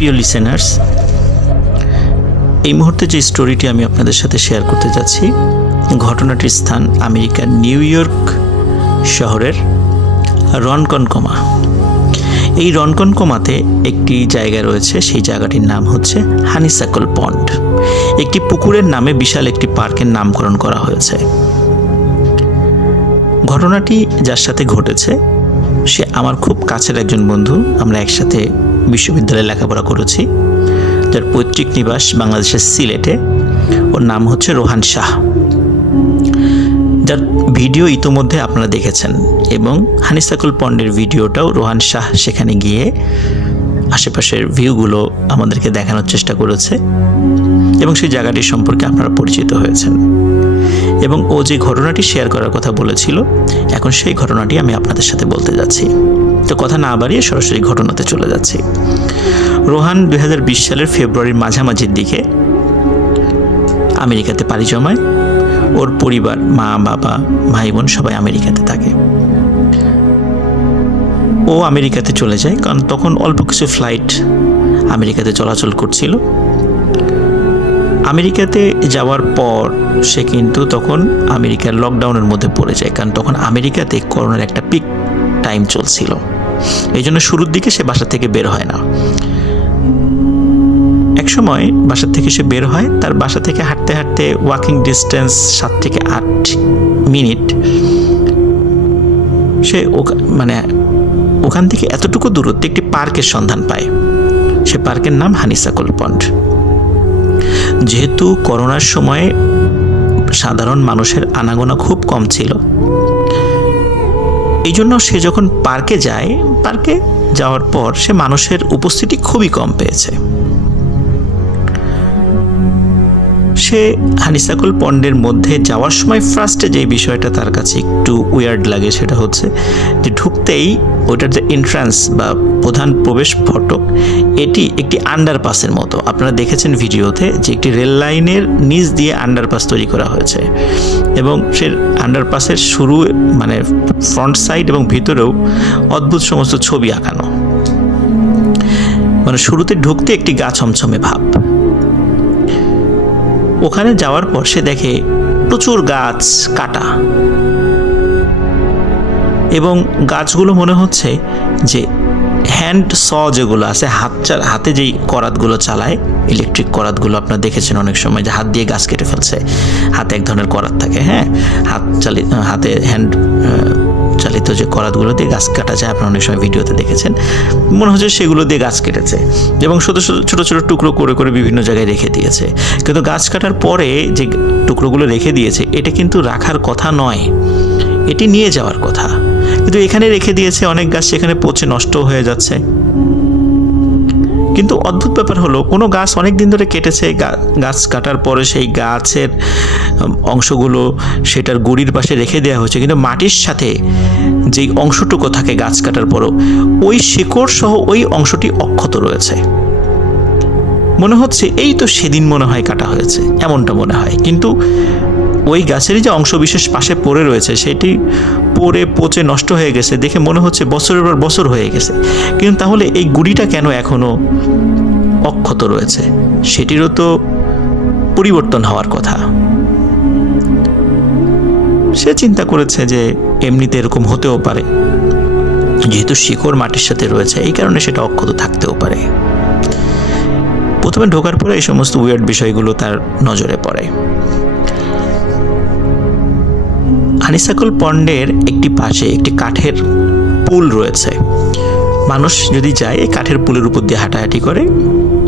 প্রিয় লিসেনার্স, এই মুহূর্তে যে স্টোরিটি আমি আপনাদের সাথে শেয়ার করতে যাচ্ছি, ঘটনাটির স্থান আমেরিকার নিউ ইয়র্ক শহরের রনকনকমা। এই রনকনকমাতে একটি জায়গা রয়েছে, সেই জায়গাটির নাম হচ্ছে হানিসাকল পন্ড। একটি পুকুরের নামে বিশাল একটি পার্কের নামকরণ করা হয়েছে। ঘটনাটি যার সাথে ঘটেছে সে আমার খুব কাছের একজন বন্ধু। আমরা একসাথে বিশ্ববিদ্যালয়ে লেখাপড়া করেছি, যার পৈতৃক নিবাস বাংলাদেশের সিলেটে। ওর নাম হচ্ছে রোহান শাহ, যার ভিডিও ইতোমধ্যে আপনারা দেখেছেন, এবং হানিসাকল পন্ডের ভিডিওটাও রোহান শাহ সেখানে গিয়ে আশেপাশের ভিউগুলো আমাদেরকে দেখানোর চেষ্টা করেছে, এবং সেই জায়গাটি সম্পর্কে আপনারা পরিচিত হয়েছেন। এবং ও যে ঘটনাটি শেয়ার করার কথা বলেছিল, এখন সেই ঘটনাটি আমি আপনাদের সাথে বলতে যাচ্ছি। তো কথা না বাড়িয়ে সরাসরি ঘটনাতে চলে যাচ্ছি। রোহান 2020 সালের ফেব্রুয়ারির মাঝামাঝির দিকে আমেরিকাতে পাড়ি জমায়। ওর পরিবার, মা বাবা ভাই বোন সবাই আমেরিকাতে থাকে। ও আমেরিকাতে চলে যায় কারণ তখন অল্প কিছু ফ্লাইট আমেরিকাতে চলাচল করছিল। আমেরিকাতে যাওয়ার পর সে কিন্তু তখন আমেরিকার লকডাউনের মধ্যে পড়ে যায়, কারণ তখন আমেরিকাতে করোনার একটা পিক টাইম চলছিল। এই জন্য শুরুর দিকে সে বাসা থেকে বের হয় না। এক সময় বাসা থেকে সে বের হয়, তার বাসা থেকে হাঁটতে হাঁটতে ওয়াকিং ডিস্টেন্স 7 থেকে 8 মিনিট। সে ওখান থেকে এতটুকু দূরত্বে একটি পার্কের সন্ধান পায়। সে পার্কের নাম হানিসাকল পন্ড। যেহেতু করোনার সময়ে সাধারণ মানুষের আনাগোনা খুব কম ছিল, এই জন্য সে যখন পার্কে যায়, পার্কে যাওয়ার পর সে মানুষের উপস্থিতি খুবই কম পেয়েছে। সে হানিসাকল পন্ডের মধ্যে যাওয়ার সময় ফার্স্টে যে বিষয়টা তার কাছে একটু উইয়ার্ড লাগে, সেটা হচ্ছে যে ঢুকতেই ওইটার যে এন্ট্রান্স বা প্রধান প্রবেশ ফটক, এটি একটি আন্ডারপাসের মতো। আপনারা দেখেছেন ভিডিওতে যে একটি রেল লাইনের নিচ দিয়ে আন্ডারপাস তৈরি করা হয়েছে, এবং সে আন্ডারপাসের শুরু ফ্রন্ট সাইড এবং ভিতরেও অদ্ভুত সমস্ত ছবি আঁকানো। শুরুতে ঢুকতে একটি গা ছমছমে ভাব। ওখানে যাওয়ার পর সে দেখে প্রচুর গাছ কাটা, এবং গাছগুলো মনে হচ্ছে যে হ্যান্ড স যেগুলো আছে, হাতে যেই করাতগুলো চালায়, ইলেকট্রিক করাতগুলো আপনারা দেখেছেন অনেক সময়, যে হাত দিয়ে গাছ কেটে ফেলছে। হাতে এক ধরনের করাত থাকে, হাতে হ্যান্ড চালিত যে করাতগুলো দিয়ে গাছ কাটা যায়, আপনারা অনেক সময় ভিডিওতে দেখেছেন। মনে হচ্ছে সেগুলো দিয়ে গাছ কেটেছে, এবং ছোট ছোট টুকরো করে করে বিভিন্ন জায়গায় রেখে দিয়েছে। কিন্তু গাছ কাটার পরে যে টুকরোগুলো রেখে দিয়েছে, এটা কিন্তু রাখার কথা নয়, এটি নিয়ে যাওয়ার কথা। কিন্তু এখানে রেখে দিয়েছে, অনেক গাছ সেখানে পচে নষ্ট হয়ে যাচ্ছে। কিন্তু অদ্ভুত ব্যাপার হলো, কোনো গাছ অনেক দিন ধরে কেটেছে, গাছ কাটার পরে সেই গাছের অংশগুলো সেটার গুড়ির পাশে রেখে দেওয়া হয়েছে, কিন্তু মাটির সাথে যেই অংশটুকু থাকে গাছ কাটার পরও, ওই শিকড় সহ ওই অংশটি অক্ষত রয়েছে। মনে হচ্ছে এই তো সেদিন মনে হয় কাটা হয়েছে, এমনটা মনে হয়। কিন্তু ওই গাছেরই যে অংশ বিশেষ পাশে পড়ে রয়েছে, সেটি পড়ে পচে নষ্ট হয়ে গেছে দেখে মনে হচ্ছে বছরের পর বছর হয়ে গেছে। কিন্তু তাহলে এই গুড়িটা কেন এখনো অক্ষত রয়েছে? সেটিরও তো পরিবর্তন হওয়ার কথা। সে চিন্তা করেছে যে এমনিতে এরকম হতেও পারে, যেহেতু শিকড় মাটির সাথে রয়েছে, এই কারণে সেটা অক্ষত থাকতেও পারে। প্রথমে ঢোকার পরে এই সমস্ত উইয়ার্ড বিষয়গুলো তার নজরে পড়ে। হানিসাকল পন্ডের একটি পাশে একটি কাঠের পুল রয়েছে। মানুষ যদি যায়, এই কাঠের পুলের উপর দিয়ে হাঁটাহাঁটি করে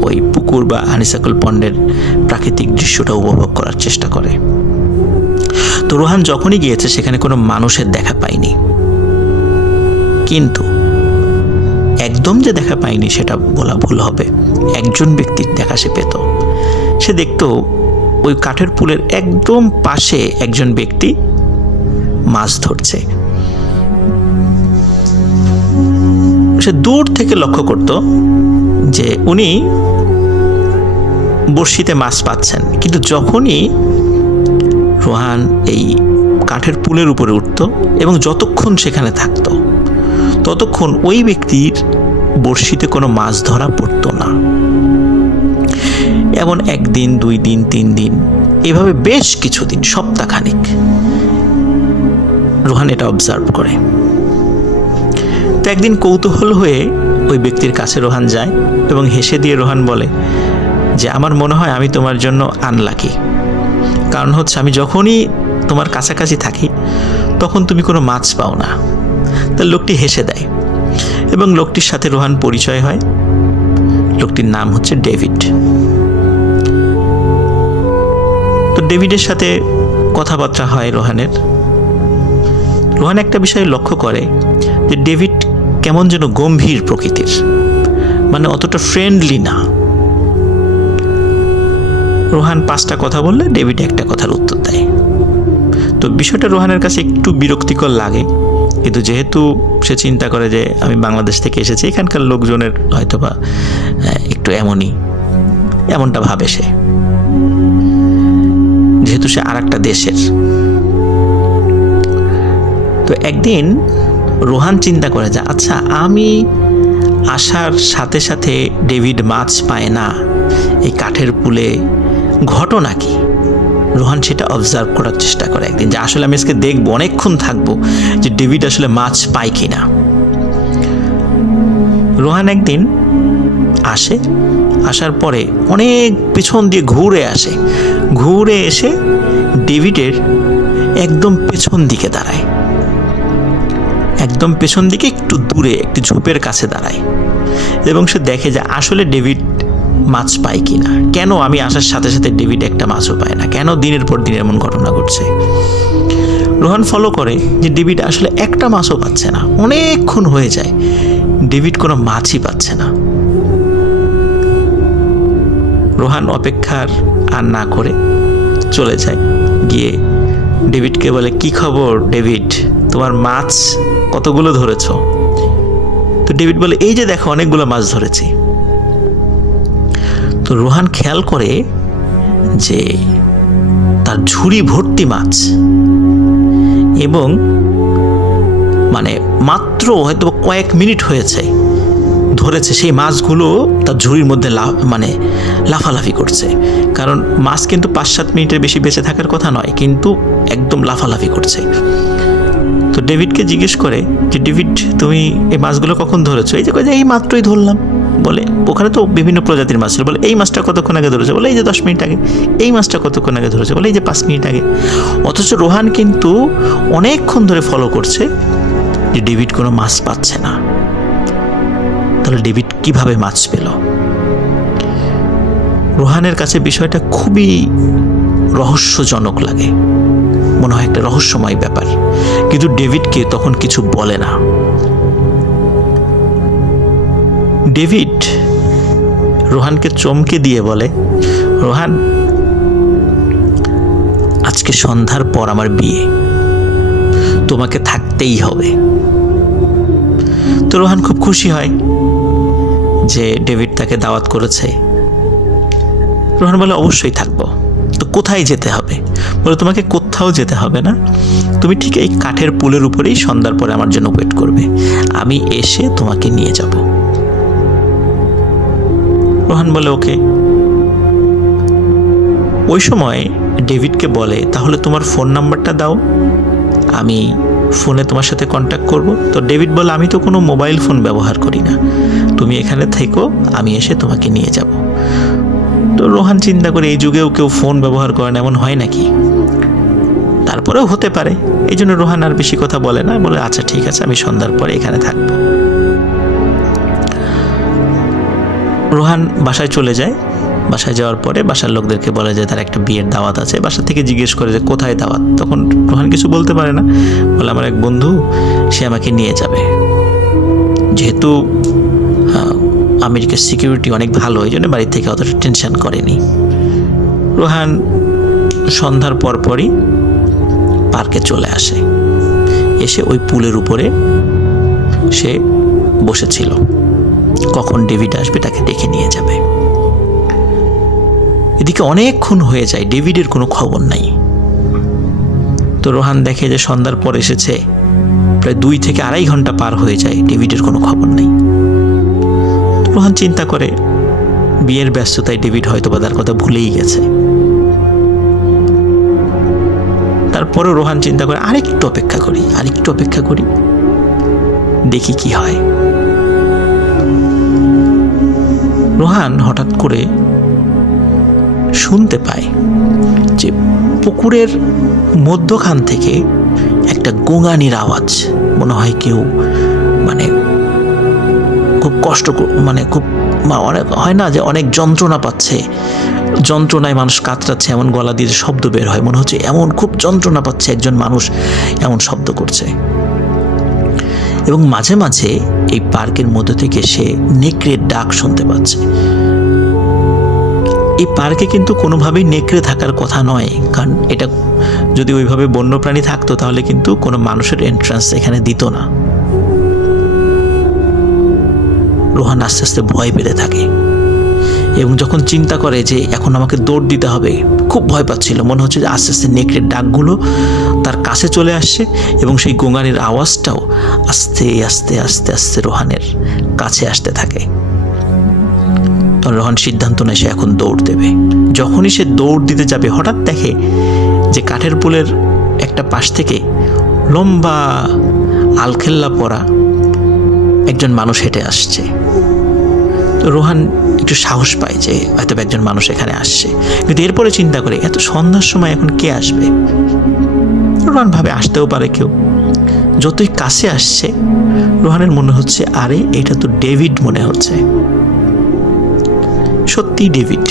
ওই পুকুর বা হানিসাকল পন্ডের প্রাকৃতিক দৃশ্যটা উপভোগ করার চেষ্টা করে। তো রোহান যখনই গিয়েছে, সেখানে কোনো মানুষের দেখা পায়নি। কিন্তু একদম যে দেখা পায়নি সেটা বলা ভুল হবে, একজন ব্যক্তির দেখা সে পেত। সে দেখতো ওই কাঠের পুলের একদম পাশে একজন ব্যক্তি মাছ ধরছে। সে দূর থেকে লক্ষ্য করত যে উনি বড়শিতে মাছ পাচ্ছেন, কিন্তু যখনই রোহান এই কাঠের পুলের উপরে উঠত এবং যতক্ষণ সেখানে থাকতো, ততক্ষণ ওই ব্যক্তির বড়শিতে কোনো মাছ ধরা পড়তো না। এমন 1 দিন 2 দিন 3 দিন এভাবে বেশ কিছুদিন, সপ্তাহখানিক রোহান এটা অবজার্ভ করে। তো একদিন কৌতূহল হয়ে ওই ব্যক্তির কাছে রোহান যায় এবং হেসে দিয়ে রোহান বলে যে আমার মনে হয় আমি তোমার জন্য আনলাকি, কারণ হচ্ছে আমি যখনই তোমার কাছাকাছি থাকি তখন তুমি কোনো মাছ পাও না। তা লোকটি হেসে দেয় এবং লোকটির সাথে রোহান পরিচয় হয়। লোকটির নাম হচ্ছে ডেভিড। তো ডেভিডের সাথে কথাবার্তা হয় রোহানের। রোহান একটা বিষয় লক্ষ্য করে যে ডেভিড কেমন যেন গম্ভীর প্রকৃতির, মানে অতটা ফ্রেন্ডলি না। রোহান 5টা কথা বললে ডেভিড একটা কথার উত্তর দেয়। তো বিষয়টা রোহানের কাছে একটু বিরক্তিকর লাগে, কিন্তু যেহেতু সে চিন্তা করে যে আমি বাংলাদেশ থেকে এসেছি, এখানকার লোকজনের হয়তোবা একটু এমনটা ভাবে সে, যেহেতু সে আর একটা দেশের। তো একদিন রোহান চিন্তা করে যে আচ্ছা, আমি আসার সাথে সাথে ডেভিড মাছ পায় না, এই কাঠের পুলে ঘটনা কি? রোহান সেটা অবজার্ভ করার চেষ্টা করে একদিন, যে আসলে আমি আজকে দেখবো, অনেকক্ষণ থাকবো যে ডেভিড আসলে মাছ পায় কিনা। রোহান একদিন আসার পরে অনেক পেছন দিয়ে ঘুরে এসে ডেভিডের একদম পেছন দিকে দাঁড়ায়, একদম পেছন দিকে একটু দূরে একটি ঝোপের কাছে দাঁড়ায় এবং সে দেখে যে আসলে ডেভিড মাছ পায় কিনা। কেন আমি আসার সাথে সাথে ডেভিড একটা মাছও পায় না, কেন দিনের পর দিন এমন ঘটনা ঘটছে? রোহান ফলো করে যে ডেভিড আসলে একটা মাছও পাচ্ছে না, অনেকক্ষণ হয়ে যায় ডেভিড কোনো মাছই পাচ্ছে না। রোহান অপেক্ষার আর না করে চলে যায়, গিয়ে ডেভিডকে বলে কি খবর ডেভিড, তোমার মাছ কতগুলো ধরেছ? তো ডেভিড বলে এই যে দেখো অনেকগুলো মাছ ধরেছি। তো রোহান খেয়াল করে যে তার ঝুড়ি ভর্তি মাছ, এবং মানে মাত্র হয়তো কয়েক মিনিট হয়েছে ধরেছে, সেই মাছগুলো তার ঝুড়ির মধ্যে লাফালাফি করছে। কারণ মাছ কিন্তু 5-7 মিনিটের বেশি বেঁচে থাকার কথা নয়, কিন্তু একদম লাফালাফি করছে। তো ডেভিডকে জিজ্ঞেস করে যে ডেভিড, তুমি এই মাছগুলো কখন ধরেছো? এই যে এই মাত্রই ধরলাম। বলে ওখানে তো বিভিন্ন প্রজাতির মাছ ছিল। বলে এই মাছটা কতক্ষণ আগে ধরেছে? বলে এই যে 10 মিনিট আগে। এই মাছটা কতক্ষণ আগে ধরেছে? বলে এই যে 5 মিনিট আগে। অথচ রোহান কিন্তু অনেকক্ষণ ধরে ফলো করছে যে ডেভিড কোনো মাছ পাচ্ছে না। তাহলে ডেভিড কিভাবে মাছ পেল? রোহানের কাছে বিষয়টা খুবই রহস্যজনক লাগে, মনে হয় একটা রহস্যময় ব্যাপার, কিন্তু ডেভিডকে তখন কিছু বলে না। ডেভিড রোহানকে চমকে দিয়ে বলে, রোহান, আজকে সন্ধ্যার পর আমার বিয়ে, তোমাকে থাকতেই হবে। তো রোহান খুব খুশি হয় যে ডেভিড তাকে দাওয়াত করেছে। রোহান বলে অবশ্যই থাকবো। তো কোথায় যেতে হবে? বলে তোমাকে কোথাও যেতে হবে না, তুমি ঠিক এই কাঠের পুলের উপরেই সন্ধ্যার পরে আমার জন্য ওয়েট করবে, আমি এসে তোমাকে নিয়ে যাব। রোহান বলে ওকে। ওই সময় ডেভিডকে বলে, তাহলে তোমার ফোন নাম্বারটা দাও, আমি ফোনে তোমার সাথে কন্ট্যাক্ট করব। তো ডেভিড বলে, আমি তো কোনো মোবাইল ফোন ব্যবহার করি না, তুমি এখানে থেকো, আমি এসে তোমাকে নিয়ে যাব। তো রোহান চিন্তা করে এই যুগেও কেউ ফোন ব্যবহার করে না, এমন হয় নাকি? তারপরেও হতে পারে, এই জন্য রোহান আর বেশি কথা বলে না, বলে আচ্ছা ঠিক আছে, আমি সন্ধ্যার পরে এখানে থাকবো। রোহান বাসায় চলে যায়। বাসায় যাওয়ার পরে বাসার লোকদেরকে বলে যে তার একটা বিয়ের দাওয়াত আছে। বাসা থেকে জিজ্ঞেস করে যে কোথায় দাওয়াত? তখন রোহান কিছু বলতে পারে না, বলে আমার এক বন্ধু, সে আমাকে নিয়ে যাবে। যেহেতু আমেরিকার সিকিউরিটি অনেক ভালো, এই জন্য বাড়ি থেকে অতটা টেনশন করেনি। রোহান সন্ধ্যার পরপরই পার্কে চলে আসে, এসে ওই পুলের উপরে সে বসেছিল, কখন ডেভিড আসবে তাকে ডেকে নিয়ে যাবে। এদিকে অনেকক্ষণ হয়ে যায়, ডেভিডের কোনো খবর নাই। তো রোহান দেখে যে সন্ধ্যার পর এসেছে, প্রায় 2 থেকে 2.5 ঘন্টা পার হয়ে যায়, ডেভিডের কোনো খবর নেই। রোহান চিন্তা করে বিয়ের ব্যস্ততায় ডেভিড হয়তো বা তার কথা ভুলেই গেছে। তারপরেও রোহান চিন্তা করে আরেকটু অপেক্ষা করি দেখি কি হয়। রোহান হঠাৎ করে শুনতে পায় যে পুকুরের মধ্যখান থেকে একটা গোঙানির আওয়াজ। মনে হয় কেউ খুব কষ্ট, খুব অনেক হয় না যে অনেক যন্ত্রণা পাচ্ছে, যন্ত্রণায় মানুষ কাতরাচ্ছে, এমন গলা দিয়ে শব্দ বের হয়, মনে হচ্ছে এমন খুব যন্ত্রণা পাচ্ছে একজন মানুষ এমন শব্দ করছে। এবং মাঝে মাঝে এই পার্কের মধ্যে থেকে সে নেকড়ের ডাক শুনতে পাচ্ছে। এই পার্কে কিন্তু কোনোভাবেই নেকড়ে থাকার কথা নয়, কারণ এটা যদি ওইভাবে বন্যপ্রাণী থাকতো তাহলে কিন্তু কোনো মানুষের এন্ট্রান্স এখানে দিত না। রোহান আস্তে আস্তে ভয় পেতে থাকে এবং যখন চিন্তা করে যে এখন আমাকে দৌড় দিতে হবে, খুব ভয় পাচ্ছিল। মনে হচ্ছে যে আস্তে আস্তে নেকড়ের ডাকগুলো তার কাছে চলে আসছে এবং সেই গোঙানির আওয়াজটাও আস্তে আস্তে আস্তে আস্তে রোহানের কাছে আসতে থাকে। তখন রোহান সিদ্ধান্ত নেয় সে এখন দৌড় দেবে। যখনই সে দৌড় দিতে যাবে হঠাৎ দেখে যে কাঠের পুলের একটা পাশ থেকে লম্বা আলখেল্লা পরা একজন মানুষ হেঁটে আসছে। তো রোহান একটু সাহস পায় যে হয়তো একজন মানুষ এখানে আসছে, কিন্তু এরপরে চিন্তা করে এত সন্ধ্যার সময় এখন কে আসবে। রোহান ভাবে আসতেও পারে কেউ। যতই কাছে আসছে রোহানের মনে হচ্ছে আরে এটা তো ডেভিড মনে হচ্ছে, সত্যি ডেভিড।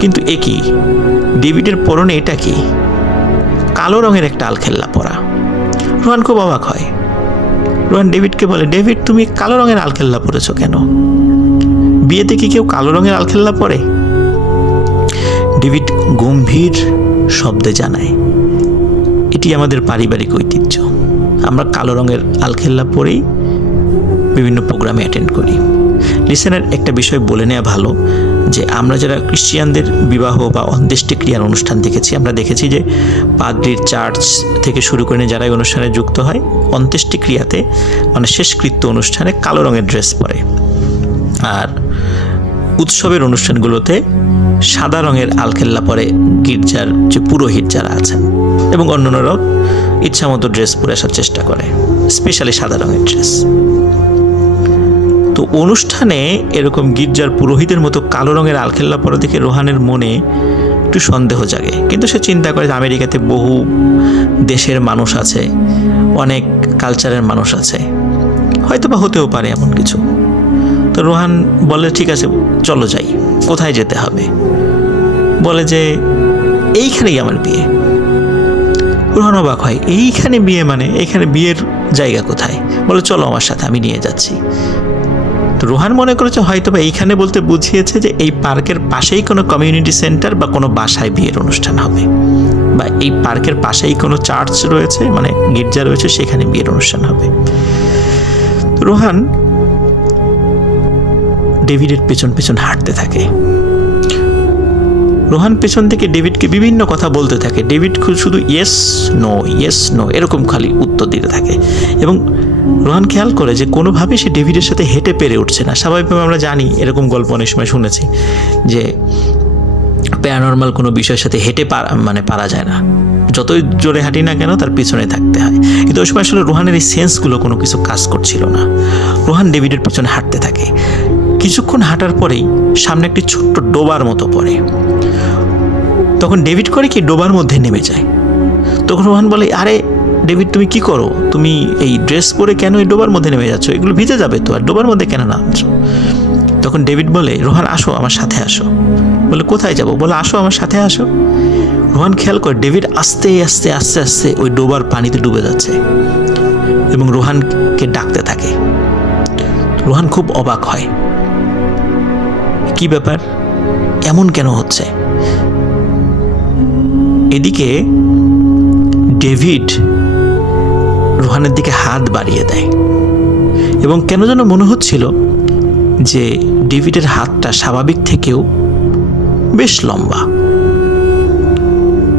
কিন্তু এ কি, ডেভিডের পরনে এটা কি? কালো রঙের একটা আলখেল্লা পরা। রোহান খুব অবাক হয়। রোহান ডেভিডকে বলে, ডেভিড তুমি কালো রঙের আলখেল্লা পরেছো কেন? বিয়েতে কি কেউ কালো রঙের আলখেল্লা পরে? ডেভিড গম্ভীর শব্দে জানায়, এটি আমাদের পারিবারিক ঐতিহ্য, আমরা কালো রঙের আলখেল্লা পরেই বিভিন্ন প্রোগ্রামে অ্যাটেন্ড করি। লিসেনের একটা বিষয় বলে নেওয়া ভালো যে আমরা যারা খ্রিস্টিয়ানদের বিবাহ বা অন্ত্যেষ্টিক্রিয়ার অনুষ্ঠান দেখেছি, আমরা দেখেছি যে পাদ্রির চার্চ থেকে শুরু করে যারা এই অনুষ্ঠানে যুক্ত হয় অন্ত্যেষ্টিক্রিয়াতে শেষকৃত্য অনুষ্ঠানে কালো রঙের ড্রেস পরে, আর উৎসবের অনুষ্ঠানগুলোতে সাদা রঙের আলখেল্লা পরে গির্জার যে পুরোহিত যারা আছেন, এবং অন্যান্যরাও ইচ্ছামতো ড্রেস পরে আসার চেষ্টা করে, স্পেশালি সাদা রঙের ড্রেস। তো অনুষ্ঠানে এরকম গির্জার পুরোহিতের মতো কালো রঙের আলখেল্লা পরা দেখে রোহানের মনে একটু সন্দেহ জাগে। কিন্তু সে চিন্তা করে যে আমেরিকাতে বহু দেশের মানুষ আছে, অনেক কালচারের মানুষ আছে, হয়তো বা হতেও পারে এমন কিছু। তো রোহান বলে ঠিক আছে চলো যাই। কোথায় যেতে হবে? বলে যে এইখানেই আমার বিয়ে। রোহান অবাক হয়, এইখানে বিয়ে মানে এখানে বিয়ের জায়গা কোথায়? বলে চলো আমার সাথে, আমি নিয়ে যাচ্ছি। তো রোহান মনে করেছে হয়তো বা এইখানে বলতে বুঝিয়েছে যে এই পার্কের পাশেই কোনো কমিউনিটি সেন্টার বা কোনো বাসায় বিয়ের অনুষ্ঠান হবে, বা এই পার্কের পাশেই কোনো চার্চ রয়েছে, গির্জা রয়েছে, সেখানে বিয়ের অনুষ্ঠান হবে। রোহান ডেভিডের পেছন পেছন হাঁটতে থাকে। রোহান পেছন থেকে ডেভিডকে বিভিন্ন কথা বলতে থাকে। ডেভিড শুধু ইয়েস নো এরকম খালি উত্তর দিতে থাকে, এবং রোহান খেয়াল করে যে কোনোভাবে সে ডেভিডের সাথে হেঁটে পেরে উঠছে না। স্বাভাবিকভাবে আমরা জানি, এরকম গল্প অনেক সময় শুনেছি যে প্যারানর্মাল কোনো বিষয়ের সাথে হেঁটে পারা যায় না, যতই জোরে হাঁটি না কেন তার পিছনে থাকতে হয়। কিন্তু ওই সময় আসলে রোহানের এই সেন্সগুলো কোনো কিছু কাজ করছিল না। রোহান ডেভিডের পিছনে হাঁটতে থাকে। কিছুক্ষণ হাঁটার পরেই সামনে একটি ছোট্ট ডোবার মতো পড়ে। তখন ডেভিড করে কি ডোবার মধ্যে নেমে যায়। তখন রোহান বলে, আরে ডেভিড তুমি কি করো? তুমি এই ড্রেস পরে কেন এই ডোবার মধ্যে নেমে যাচ্ছ? এগুলো ভিজে যাবে তো, আর ডোবার মধ্যে কেন নামছো? তখন ডেভিড বলে, রোহান আসো আমার সাথে আসো। বলে কোথায় যাব? বলে আসো আমার সাথে আসো। রোহান খেয়াল করে ডেভিড আস্তে আস্তে আস্তে আস্তে ওই ডোবার পানিতে ডুবে যাচ্ছে এবং রোহানকে ডাকতে থাকে। রোহান খুব অবাক হয়, কি ব্যাপার, এমন কেন হচ্ছে? এদিকে ডেভিড রোহানের দিকে হাত বাড়িয়ে দেয় এবং কেন যেন মনে হচ্ছিল যে ডেভিডের হাতটা স্বাভাবিক থেকেও বেশ লম্বা,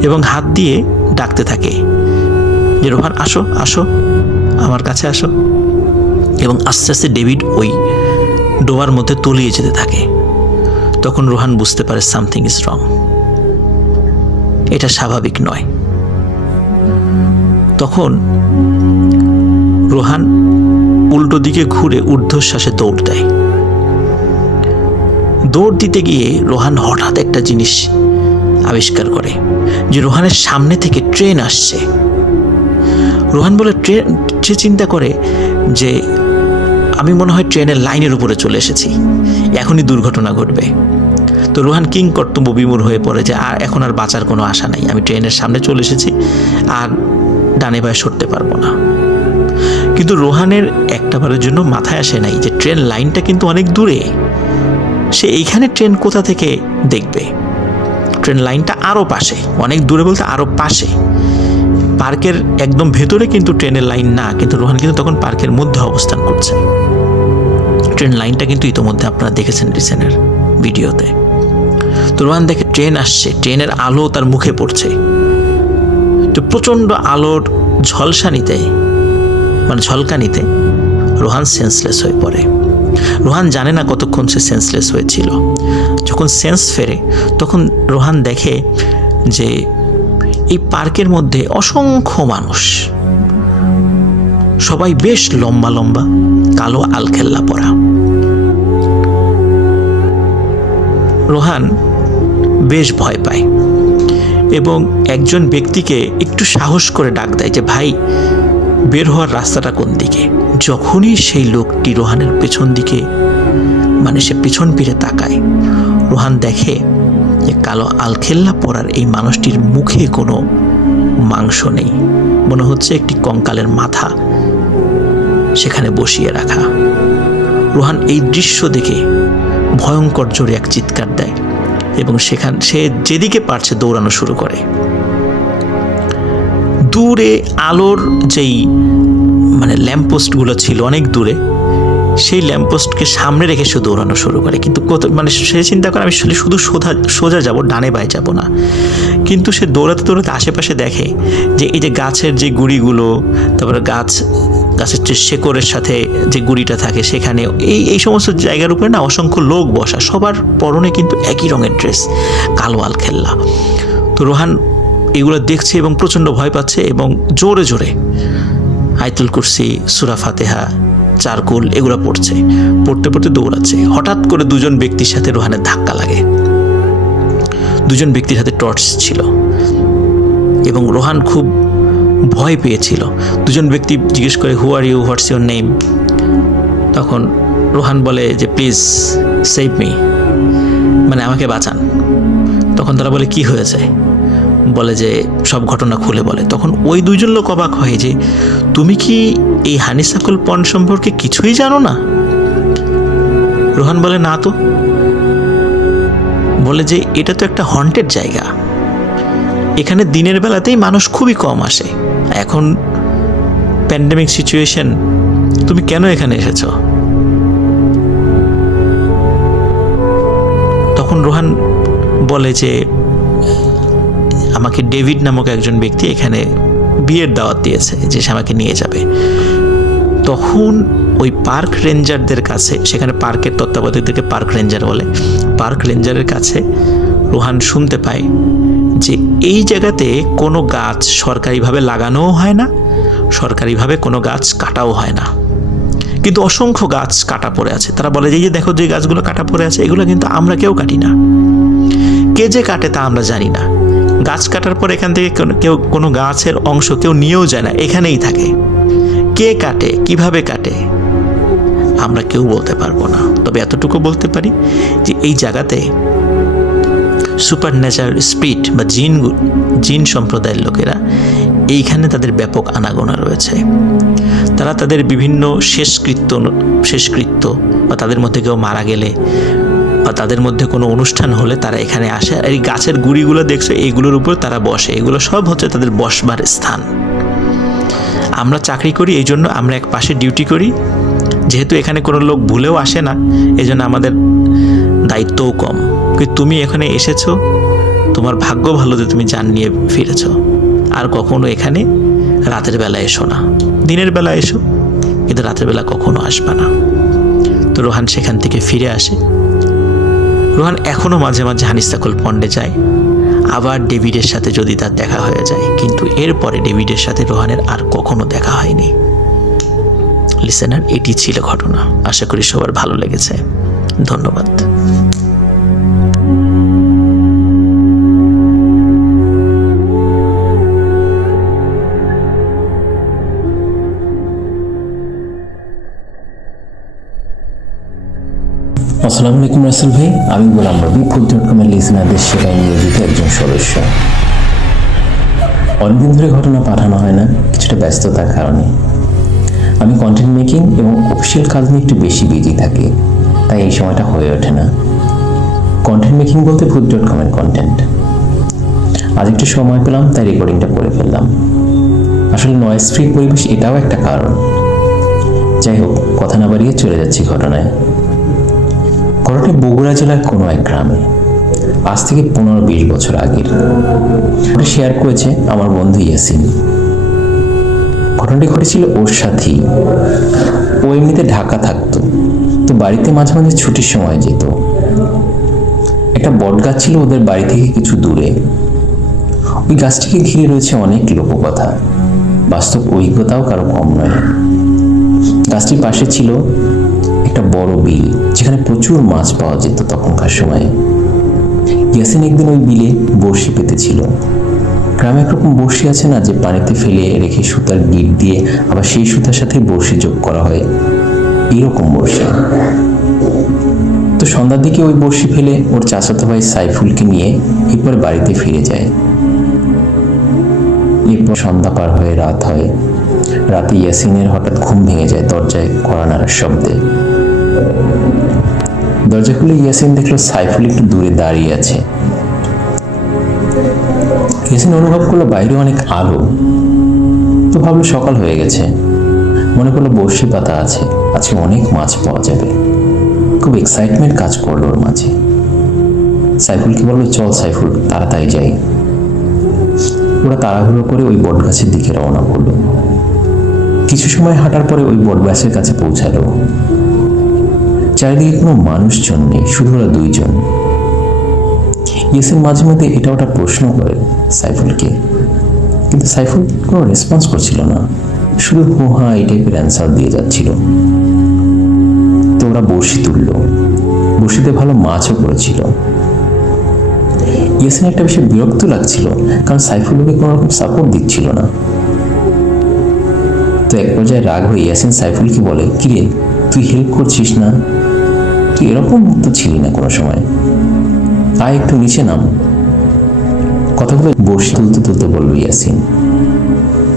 এবং হাত দিয়ে ডাকতে থাকে যে রোহান আসো আসো আমার কাছে আসো। এবং আস্তে আস্তে ডেভিড ওই ডোবার মধ্যে তলিয়ে যেতে থাকে। তখন রোহান বুঝতে পারে সামথিং ইজ রং, এটা স্বাভাবিক নয়। তখন রোহান উল্টো দিকে ঘুরে ঊর্ধ্বশ্বাসে দৌড় দেয়। দৌড় দিতে গিয়ে রোহান হঠাৎ একটা জিনিস আবিষ্কার করে যে রোহানের সামনে থেকে ট্রেন আসছে। রোহান বলে সে চিন্তা করে যে আমি মনে হয় ট্রেনের লাইনের উপরে চলে এসেছি, এখনই দুর্ঘটনা ঘটবে। তো রোহান কিং কর্তব্য বিমূঢ় হয়ে পড়ে যে এখন আর বাঁচার কোনো আশা নাই, আমি ট্রেনের সামনে চলে এসেছি, আর ডানে বায়ে সরতে পারবো না। কিন্তু রোহানের একটাবারের জন্য মাথায় আসে নাই যে ট্রেন লাইনটা কিন্তু অনেক দূরে, সে এইখানে ট্রেন কোথা থেকে দেখবে? ট্রেন লাইনটা আরও পাশে, অনেক দূরে বলতে আরও পাশে, পার্কের একদম ভেতরে কিন্তু ট্রেনের লাইন না, কিন্তু রোহান কিন্তু তখন পার্কের মধ্যে অবস্থান করছে। ট্রেন লাইনটা কিন্তু ইতোমধ্যে আপনারা দেখেছেন রিসেন্টের ভিডিওতে। তো রোহান দেখে ট্রেন আসছে, ট্রেনের আলো তার মুখে পড়ছে। তো প্রচণ্ড আলোর ঝলকানিতে রোহান সেন্সলেস হয়ে পড়ে। রোহান জানে না কতক্ষণ সে সেন্সলেস হয়েছিল। যখন সেন্স ফেরে তখন রোহান দেখে যে এই পার্কের মধ্যে অসংখ্য মানুষ, সবাই বেশ লম্বা লম্বা, কালো আলখেল্লা পরা। রোহান বেশ ভয় পায় এবং একজন ব্যক্তিকে একটু সাহস করে ডাক দেয় যে ভাই, বের হওয়ার রাস্তাটা কোন দিকে? যখনই সেই লোকটি রোহানের পেছন দিকে, মানে সে পিছন ফিরে তাকায়, রোহান দেখে যে কালো আলখেল্লা পরার এই মানুষটির মুখে কোনো মাংস নেই, মনে হচ্ছে একটি কঙ্কালের মাথা সেখানে বসিয়ে রাখা। রোহান এই দৃশ্য দেখে ভয়ঙ্কর জোরে এক চিৎকার দেয় এবং সে যেদিকে পারছে দৌড়ানো শুরু করে। দূরে আলোর যেই ল্যাম্পপোস্টগুলো ছিল অনেক দূরে, সেই ল্যাম্পপোস্টকে সামনে রেখে সে দৌড়ানো শুরু করে। কিন্তু সে চিন্তা করে আমি শুধু সোজা যাব, ডানে বায়ে যাব না। কিন্তু সে দৌড়াতে দৌড়াতে আশেপাশে দেখে যে এই যে গাছের যে গুঁড়িগুলো, তারপরে গাছের যে শেকড়ের সাথে যে গুঁড়িটা থাকে, সেখানে এই সমস্ত জায়গার উপরে না অসংখ্য লোক বসা, সবার পরনে কিন্তু একই রঙের ড্রেস, কালো আলখেল্লা। তো রোহান এগুলো দেখছে এবং প্রচণ্ড ভয় পাচ্ছে এবং জোরে জোরে আয়াতুল কুরসি, সূরা ফাতিহা, চারকুল এগুলো পড়তে পড়তে দৌড়াচ্ছে। হঠাৎ করে দুজন ব্যক্তির সাথে রোহানের ধাক্কা লাগে। দুজন ব্যক্তির হাতে টর্চ ছিল এবং রোহান খুব ভয় পেয়েছিল। দুজন ব্যক্তি জিজ্ঞেস করে, who are you, what's your name? তখন রোহান বলে যে প্লিজ সেভ মি, মানে আমাকে বাঁচান। তখন তারা বলে কি হয়েছে? বলে যে সব ঘটনা খুলে বলে। তখন ওই দুইজন লোক অবাক হয় যে তুমি কি এই হানিসাকুল পন্ড সম্পর্কে কিছুই জানো না? রোহান বলে না তো। বলে যে এটা তো একটা হন্টেড জায়গা, এখানে দিনের বেলাতেই মানুষ খুবই কম আসে, এখন প্যান্ডেমিক সিচুয়েশন, তুমি কেন এখানে এসেছো? তখন রোহান বলে যে আমাকে ডেভিড নামক একজন ব্যক্তি এখানে বিয়ের দাওয়াত দিয়েছে যে সে আমাকে নিয়ে যাবে। তখন ওই পার্ক রেঞ্জারদের কাছে, সেখানে পার্কের তত্ত্বাবধায়কদেরকে পার্ক রেঞ্জার বলে, পার্ক রেঞ্জারের কাছে রোহান শুনতে পায় যে এই জায়গাতে কোনো গাছ সরকারিভাবে লাগানোও হয় না, সরকারিভাবে কোনো গাছ কাটাও হয় না, কিন্তু অসংখ্য গাছ কাটা পড়ে আছে। তারা বলে যে দেখো যে গাছগুলো কাটা পড়ে আছে, এগুলো কিন্তু আমরা কেউ কাটি না, কে যে কাটে তা আমরা জানি না। গাছ কাটার পর এখান থেকে কেউ কোনো গাছের অংশ কেউ নিয়েও যায় না, এখানেই থাকে। কে কাটে, কিভাবে কাটে, আমরা কেউ বলতে পারবো না। তবে এতটুকু বলতে পারি যে এই জায়গাতে সুপার ন্যাচারাল স্পিরিট বা জিন সম্প্রদায়ের লোকেরা এইখানে তাদের ব্যাপক আনাগোনা রয়েছে। তারা তাদের বিভিন্ন শেষকৃত্য বা তাদের মধ্যে কেউ মারা গেলে বা তাদের মধ্যে কোনো অনুষ্ঠান হলে তারা এখানে আসে। আর এই গাছের গুঁড়িগুলো দেখছো, এইগুলোর উপর তারা বসে, এগুলো সব হচ্ছে তাদের বসবার স্থান। আমরা চাকরি করি, এই জন্য আমরা এক পাশে ডিউটি করি, যেহেতু এখানে কোনো লোক ভুলেও আসে না, এই জন্য আমাদের দায়িত্বও কম। কিন্তু তুমি এখানে এসেছো, তোমার ভাগ্য ভালো যে তুমি জান নিয়ে ফিরেছ। আর কখনো এখানে রাতের বেলা এসো না, দিনের বেলা এসো, কিন্তু রাতের বেলা কখনো আসবে না। তো রোহান সেখান থেকে ফিরে আসে। রোহান এখনও মাঝে মাঝে হানিস্তাকুল পন্ডে যায়, আবার ডেভিডের সাথে যদি তার দেখা হয়ে যায়, কিন্তু এরপরে ডেভিডের সাথে রোহানের আর কখনো দেখা হয়নি। লিসেনার, এটি ছিল ঘটনা। আশা করি সবার ভালো লেগেছে। ধন্যবাদ। আসসালামু আলাইকুম রাসেল ভাই, আমি গোলাম রবি, ফুড.com-এর লিসেনারদের সেবা নিয়োজিত একজন সদস্য। অনেকদিন ধরে ঘটনা পাঠানো হয় না, কিছুটা ব্যস্ততার কারণে। আমি কন্টেন্ট মেকিং এবং অফিসিয়াল কাজ নিয়ে একটু বেশি বিজি থাকি, তাই এই সময়টা হয়ে ওঠে না। কন্টেন্ট মেকিং বলতে ফুড.com-এর কন্টেন্ট। আজ একটু সময় পেলাম, তাই রেকর্ডিংটা করে ফেললাম। আসলে নয়েজ ফ্রি পরিবেশ এটাও একটা কারণ। যাই হোক, কথা না বাড়িয়ে চলে যাচ্ছি ঘটনায়। ঘটনাটি বগুড়া জেলার কোনো এক গ্রামে, আজ থেকে 15-20 বছর আগের। ওটা শেয়ার করেছে আমার বন্ধু ইয়াসিন। ঘটনাটি ঘটেছিল ওর সাথেই। ও এমনিতে ঢাকা থাকতো, তো বাড়িতে মাঝে মাঝে ছুটির সময় যেত। একটা বট গাছ ছিল ওদের বাড়ি থেকে কিছু দূরে। ওই গাছটিকে ঘিরে রয়েছে অনেক লোককথা, বাস্তব অভিজ্ঞতাও কারো কম নয়। গাছটির পাশে ছিল একটা বড় বিল, যেখানে প্রচুর মাছ পাওয়া যেত তখনকার সময়ে। ইয়াসিন একদিন ওই বিলে বড়শি পেতেছিল। গ্রামে একরকম বড়শি আছে না, যে পানিতে ফেলে রেখে সুতার গিট দিয়ে আবার সেই সুতার সাথে বড়শি যোগ করা হয়, এইরকম বড়শি। তো সন্ধ্যার দিকে ওই বড়শি ফেলে ওর চাচাতো ভাই সাইফুলকে নিয়ে এরপর বাড়িতে ফিরে যায়। এরপর সন্ধ্যা পার হয়ে রাত হয়। রাতে ইয়াসিনের হঠাৎ ঘুম ভেঙে যায় দরজায় কড়া নাড়ার শব্দে। দরজা খুলে ইয়াসিন দেখলো সাইফুল একটু দূরে দাঁড়িয়ে আছে। ইয়াসিন অনুভব করলো বাইরে অনেক আলো, তো ভাবলো সকাল হয়ে গেছে। মনে করলো বড়শি পাতা আছে, আজকে অনেক মাছ পাওয়া যাবে। খুব এক্সাইটমেন্ট কাজ করলো ওর মাঝে। সাইফুলকে বললো, চল সাইফুল, তাড়াতাড়ি যাই। ওরা তাড়াহুড়ো করে ওই বট গাছের দিকে রওনা করলো। কিছু সময় হাঁটার পরে ওই বট গাছের কাছে পৌঁছালো। চারিদিকে কোনো মানুষজন নেই, শুধু ওরা দুইজন। ইয়াসিন মাঝে মধ্যে এটা ওটা প্রশ্ন করে সাইফুলকে, কিন্তু সাইফুল কোনো রেসপন্স করছিল না, শুধু হো হা এই টাইপের অ্যান্সার দিয়ে যাচ্ছিল। তো ওরা বড়শি তুলল। বড়শিতে ভালো মাছও পড়েছিল। ইয়াসিন একটা বেশি বিরক্ত লাগছিল, কারণ সাইফুল ওকে কোনো রকম সাপোর্ট দিচ্ছিল না। তো এক পর্যায়ে রাগ হয়ে ইয়াসিন সাইফুলকে বলে, কিরে তুই হেল্প করছিস না? তুই এরকম তো ছিলি না কোনো সময়, আয় একটু নিচে নাম। কথাগুলো বড়শি তুলতে তুলতে বলল ইয়াসিন।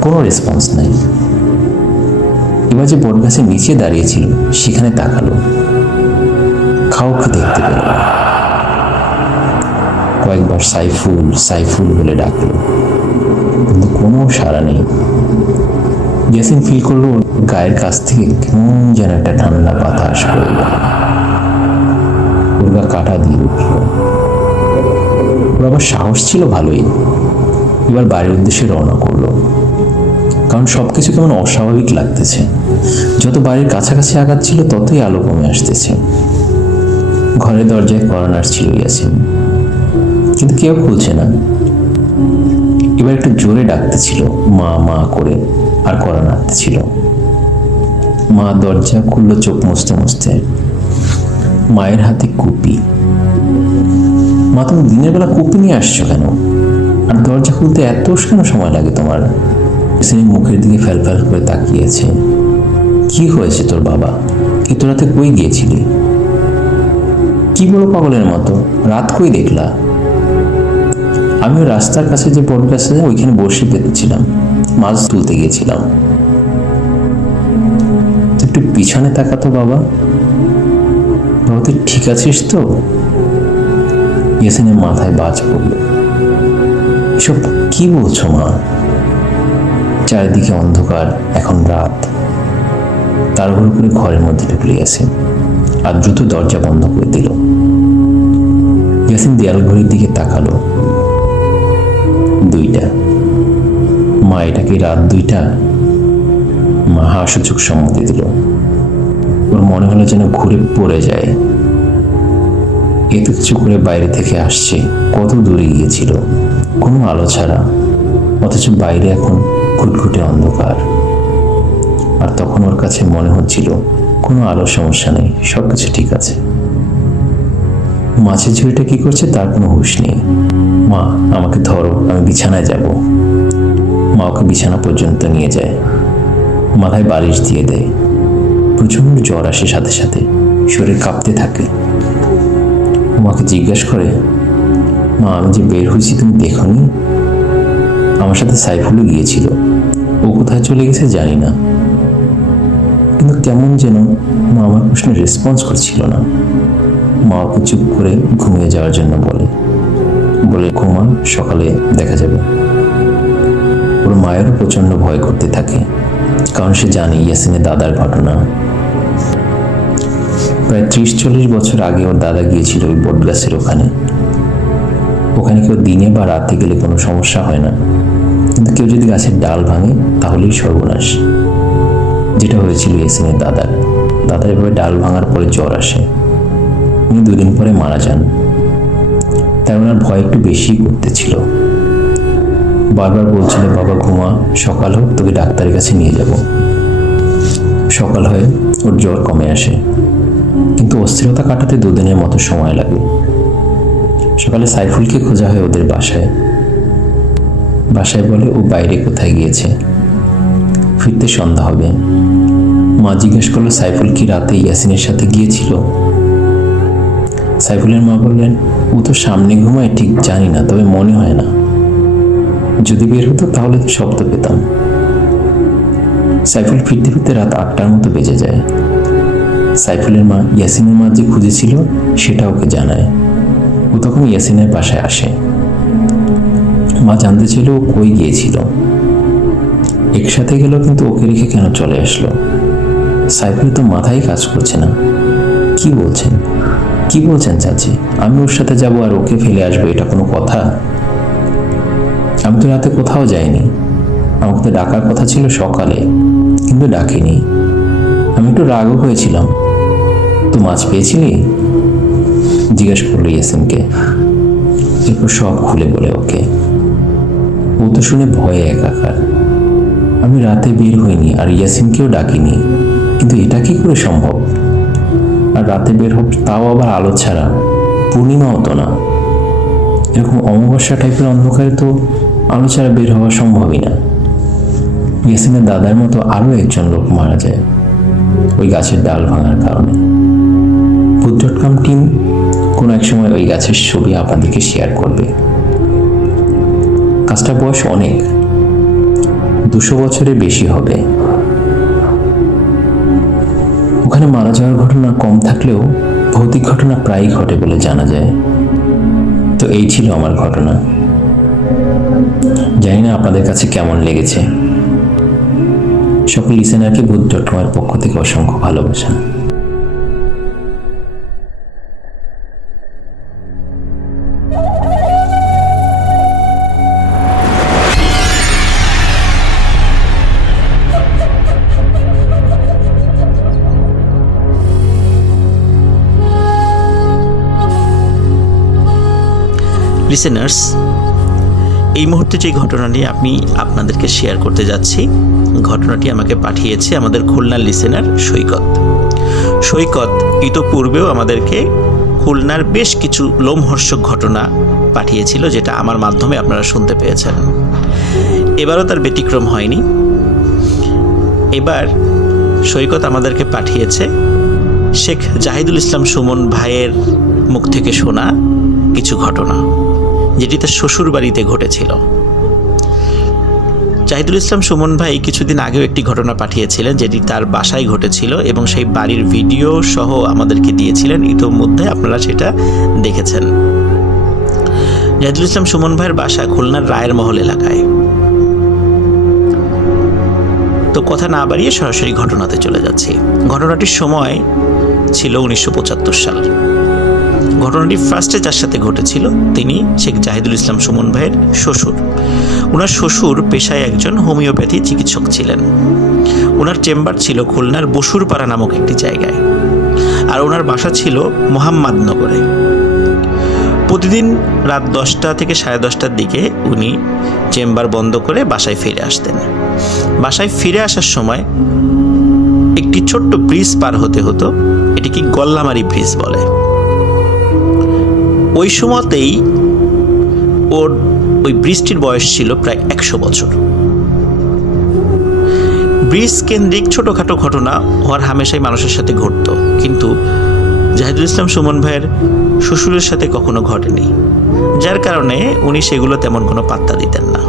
কোনো রেসপন্স নাই। এবার যে বট গাছের নিচে দাঁড়িয়েছিল সেখানে তাকালো, কাউকে দেখতে পেল। কয়েকবার সাইফুল সাইফুল বলে ডাকলো, কিন্তু কোনো সাড়া নেই। ইয়াসিন ফিল করলো গায়ের কাছ থেকে কেমন যেন একটা ঠান্ডা বাতাস বয়ে গেল। ওর গা কাটা দিয়ে উঠল। ওর আবার সাহস ছিল ভালোই। এবার বাড়ির উদ্দেশ্যে রওনা করলো, কারণ সবকিছু কেমন অস্বাভাবিক লাগতেছে। যত বাড়ির কাছাকাছি আগাচ্ছিল ততই আলো কমে আসতেছে। ঘরের দরজায় কড়া নাড়ছিল ইয়াসিন, কিন্তু কেউ খুলছে না। এবার একটু জোরে ডাকতেছিল মা মা করে, আর কড়া নাড়তেছিল। মা দরজা খুললো চোখ মুছতে মুছতে। মায়ের হাতে কুপি। মা, তুমি দিনের বেলা কুপি নিয়ে আসছো কেন? আর দরজা খুলতে এত কেন সময় লাগে তোমার? ইয়াসিনের মুখের দিকে ফ্যাল ফ্যাল করে তাকিয়েছে। কি হয়েছে তোর বাবা? এত রাতে কই গিয়েছিলি? কি বলো পাগলের মতো, রাত কই দেখলা? আমি রাস্তার কাছে যে বট গাছ আছে ওইখানে বড়শি পেতেছিলাম, মাছ তুলতে গিয়েছিলাম। একটু পিছনে তাকাতো বাবা। বাবা তুই ঠিক আছিস তো? ইয়াসিনের মাথায় বাজ পড়ল। এসব কি বলছো মা? চারিদিকে অন্ধকার, এখন রাত। তাড়াহুড়ো করে ঘরের মধ্যে ঢুকলে ইয়াসিন, আর দ্রুত দরজা বন্ধ করে দিল। ইয়াসিন দেয়াল ঘড়ির দিকে তাকালো। 2টা। মা, এটা কি রাত 2টা? মা হাসূচক সম্মতি দিল। ওর মনে হলো যেন ঘুরে পড়ে যায়। এত কিছু করে বাইরে থেকে আসছে, কত দূরে গিয়েছিল, কোনো আলো ছাড়া, অথচ বাইরে এখন ঘুটঘুটে অন্ধকার। আর তখন ওর কাছে মনে হচ্ছিল কোনো আলোর সমস্যা নেই, সব কিছু ঠিক আছে। মাছের ঝুড়িটা কি করছে তার কোনো হুঁশ নেই। মা, আমাকে ধরো, আমি বিছানায় যাব। মা ওকে বিছানা পর্যন্ত নিয়ে যায়, মাথায় বালিশ দিয়ে দেয়। প্রচণ্ড জ্বর আসে, সাথে সাথে শরীর কাঁপতে থাকে। মাকে জিজ্ঞেস করে, মা আমি যে বের হয়েছি তুমি দেখোনি? আমার সাথে সাইফুলও গিয়েছিল, ও কোথায় চলে গেছে জানি না। কিন্তু কেমন যেন মা আমার প্রশ্নের রেসপন্স করছিল না। মা ওকে চুপ করে ঘুমিয়ে যাওয়ার জন্য বলে ঘুমা, সকালে দেখা যাবে। ওর মায়েরও প্রচণ্ড ভয় করতে থাকে, কারণ সে জানে ইয়াসিনের দাদার ঘটনা। প্রায় 30-40 বছর আগে ওর দাদা গিয়েছিল ওই বটগাছের ওখানে। ওখানে কেউ দিনে বা রাতে গেলে কোনো সমস্যা হয় না, কিন্তু কেউ যদি গাছের ডাল ভাঙে তাহলেই সর্বনাশ। যেটা হয়েছিল ইয়াসিনের দাদার এভাবে ডাল ভাঙার পরে জ্বর আসে, উনি 2 দিন পরে মারা যান। তাই ওনার ভয় একটু বেশি করতেছিল। বারবার বলছিল, বাবা ঘুমা, সকাল হোক তোকে ডাক্তারের কাছে নিয়ে যাব। সকাল হয়ে ওর জ্বর কমে আসে, কিন্তু অস্থিরতা কাটাতে 2 দিনের মতো সময় লাগে। সকালে সাইফুলকে খোঁজা হয় ওদের বাসায় বলে ও বাইরে কোথায় গিয়েছে, ফিরতে সন্ধ্যা হবে। মা জিজ্ঞেস করলো, সাইফুল কি রাতে ইয়াসিনের সাথে গিয়েছিল? সাইফুলের মা বললেন, ও তো সামনে ঘুমায়, ঠিক জানি না, তবে মনে হয় না। যদি বের হতো তাহলে তো শব্দ পেতাম। সাইফুল ফিরতে ফিরতে রাত 8টার মতো বেজে যায়। সাইফুলের মা ইয়াসিনের মা যে খুঁজেছিল সেটা ওকে জানায়। ও তখন ইয়াসিনের বাসায় আসে। মা জানতে চাইল ও কই গিয়েছিল, একসাথে গেল, কিন্তু ওকে রেখে কেন চলে আসলো? সাইফুল তো মাথায় কাজ করছে না। কি বলছেন চাচি? আমি ওর সাথে যাব আর ওকে ফেলে আসবো, এটা কোনো কথা? আমি তো রাতে কোথাও যাইনি, আমাকে তো ডাকার কথা ছিল সকালে, কিন্তু ডাকিনি। আমি একটু রাগও হয়েছিলাম। তো মাছ পেয়েছিলি? জিজ্ঞেস করলো ইয়াসিনকে। এরপর সব খুলে বলে ওকে। ও তো শুনে ভয়ে একাকার। আমি রাতে বের হইনি আর ইয়াসিনকেও ডাকিনি, কিন্তু এটা কি করে সম্ভব? আর রাতে বের হোক, তাও আবার আলো ছাড়া, পূর্ণিমা হতো না। এরকম অমাবস্যা টাইপের অন্ধকারে তো আলো ছাড়া বের হওয়া সম্ভবই না। ইয়াসিনের দাদার মতো আরও একজন লোক মারা যায় ওই গাছের ডাল ভাঙার কারণে। ভূত.com টিম কোনো এক সময় ওই গাছের ছবি আপনাদেরকে শেয়ার করবে। গাছটার বয়স অনেক, 200 বছরের বেশি হবে। ওখানে মারা যাওয়ার ঘটনা কম থাকলেও ভৌতিক ঘটনা প্রায়ই ঘটে বলে জানা যায়। তো এই ছিল আমার ঘটনা। জানি না আপনাদের কাছে কেমন লেগেছে। সকল লিসেনারকে ভূত.com এর পক্ষ থেকে অসংখ্য ভালোবাসা। লিসেনার্স, এই মুহূর্তে যে ঘটনাটি আমি আপনাদেরকে শেয়ার করতে যাচ্ছি, ঘটনাটি আমাকে পাঠিয়েছে আমাদের খুলনার লিসেনার সৈকত। ইতোপূর্বেও আমাদেরকে খুলনার বেশ কিছু লোমহর্ষক ঘটনা পাঠিয়েছিল, যেটা আমার মাধ্যমে আপনারা শুনতে পেয়েছেন। এবারও তার ব্যতিক্রম হয়নি। এবার সৈকত আমাদেরকে পাঠিয়েছে শেখ জাহিদুল ইসলাম সুমন ভাইয়ের মুখ থেকে শোনা কিছু ঘটনা, যেটি তার শ্বশুর বাড়িতে ঘটেছিল। জাহিদুল ইসলাম সুমন ভাই কিছুদিন আগেও একটি ঘটনা পাঠিয়েছিলেন, যেটি তার বাসায় ঘটেছিল এবং সেই বাড়ির ভিডিও সহ আমাদেরকে দিয়েছিলেন। ইতিমধ্যে আপনারা সেটা দেখেছেন। জাহিদুল ইসলাম সুমন ভাইয়ের বাসা খুলনার রায়ের মহল এলাকায়। তো কথা না বাড়িয়ে সরাসরি ঘটনাতে চলে যাচ্ছি। ঘটনাটির সময় ছিল 1975 সাল। ঘটনাটি ফার্স্টে যার সাথে ঘটেছিল তিনি শেখ জাহিদুল ইসলাম সুমন ভাইয়ের শ্বশুর। ওনার শ্বশুর পেশায় একজন হোমিওপ্যাথি চিকিৎসক ছিলেন। ওনার চেম্বার ছিল খুলনার বসুরপাড়া নামক একটি জায়গায়। আর ওনার বাসা ছিল মোহাম্মদনগরে। প্রতিদিন রাত 10টা থেকে 10:30টার দিকে উনি চেম্বার বন্ধ করে বাসায় ফিরে আসতেন। বাসায় ফিরে আসার সময় একটি ছোট্ট ব্রিজ পার হতে হতো, এটিকে গল্লামারি ব্রিজ বলে। ওই সময়তেই ওর ওই ব্রিজটির বয়স ছিল প্রায় 100 বছর। ব্রিজ কেন্দ্রিক ছোটোখাটো ঘটনা হওয়ার হামেশাই মানুষের সাথে ঘটত, কিন্তু জাহিদুল ইসলাম সুমন ভাইয়ের শ্বশুরের সাথে কখনো ঘটেনি, যার কারণে উনি সেগুলো তেমন কোনো পাত্তা দিতেন না।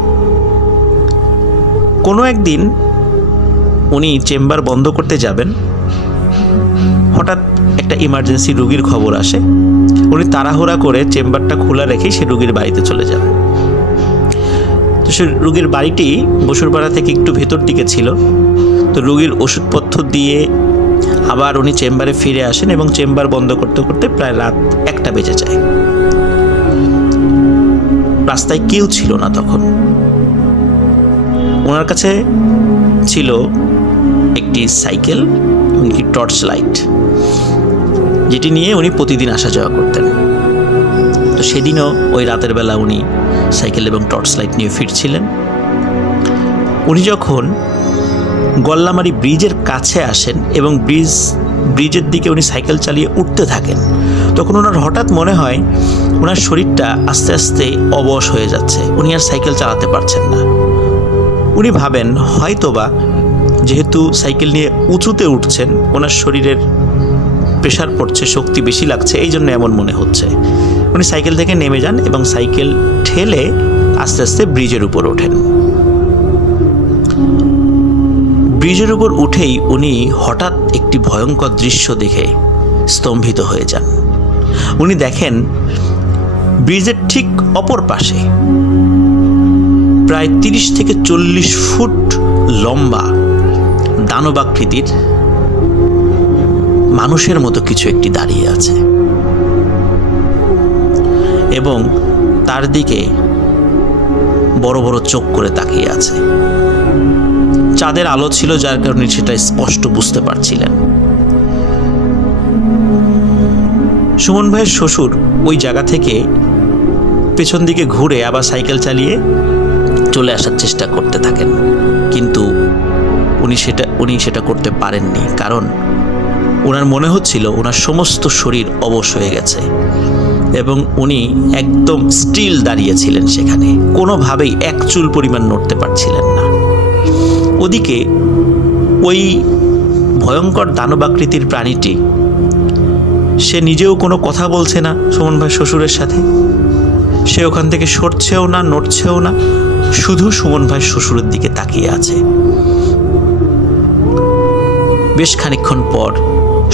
কোনো একদিন উনি চেম্বার বন্ধ করতে যাবেন, হঠাৎ একটা ইমার্জেন্সি রুগীর খবর আসে। উনি তাড়াহুড়া করে চেম্বারটা খোলা রেখে সে রুগীর বাড়িতে চলে যান। তো সে রুগীর বাড়িটি বসুরপাড়া থেকে একটু ভেতর দিকে ছিল। তো রুগীর ওষুধপত্র দিয়ে আবার উনি চেম্বারে ফিরে আসেন এবং চেম্বার বন্ধ করতে করতে প্রায় রাত 1টা বেজে যায়। রাস্তায় কেউ ছিল না তখন। ওনার কাছে ছিল একটি সাইকেল, এমনকি টর্চ লাইট, যেটি নিয়ে উনি প্রতিদিন আসা যাওয়া করতেন। তো সেদিনও ওই রাতের বেলা উনি সাইকেল এবং টর্চ লাইট নিয়ে ফিরছিলেন। উনি যখন গল্লামারি ব্রিজের কাছে আসেন এবং ব্রিজের দিকে উনি সাইকেল চালিয়ে উঠতে থাকেন, তখন ওনার হঠাৎ মনে হয় ওনার শরীরটা আস্তে আস্তে অবশ হয়ে যাচ্ছে, উনি আর সাইকেল চালাতে পারছেন না। উনি ভাবেন হয়তোবা যেহেতু সাইকেল নিয়ে উঁচুতে উঠছেন, ওনার শরীরের প্রেশার পড়ছে, শক্তি বেশি লাগছে, এই জন্য এমন মনে হচ্ছে। উনি সাইকেল থেকে নেমে যান এবং সাইকেল ঠেলে আস্তে আস্তে ব্রিজের উপর ওঠেন। ব্রিজের উপর উঠেই উনি হঠাৎ একটি ভয়ঙ্কর দৃশ্য দেখে স্তম্ভিত হয়ে যান। উনি দেখেন ব্রিজের ঠিক অপর পাশে প্রায় 30 থেকে 40 ফুট লম্বা দানবাকৃতির মানুষের মতো কিছু একটি দাঁড়িয়ে আছে এবং তার দিকে বড় বড় চোখ করে তাকিয়ে আছে। চাঁদের আলো ছিল, যার কারণে সেটা স্পষ্ট বুঝতে পারছিলেন। সুমন ভাইয়ের শ্বশুর ওই জায়গা থেকে পেছন দিকে ঘুরে আবার সাইকেল চালিয়ে চলে আসার চেষ্টা করতে থাকেন, কিন্তু উনি সেটা করতে পারেননি, কারণ ওনার মনে হচ্ছিল ওনার সমস্ত শরীর অবশ হয়ে গেছে এবং উনি একদম স্টিল দাঁড়িয়েছিলেন সেখানে, কোনোভাবেই এক চুল পরিমাণ নড়তে পারছিলেন না। ওদিকে ওই ভয়ঙ্কর দানবাকৃতির প্রাণীটি, সে নিজেও কোনো কথা বলছে না সুমন ভাই শ্বশুরের সাথে, সে ওখান থেকে সরছেও না, নড়ছেও না, শুধু সুমন ভাই শ্বশুরের দিকে তাকিয়ে আছে। বেশ খানিকক্ষণ পর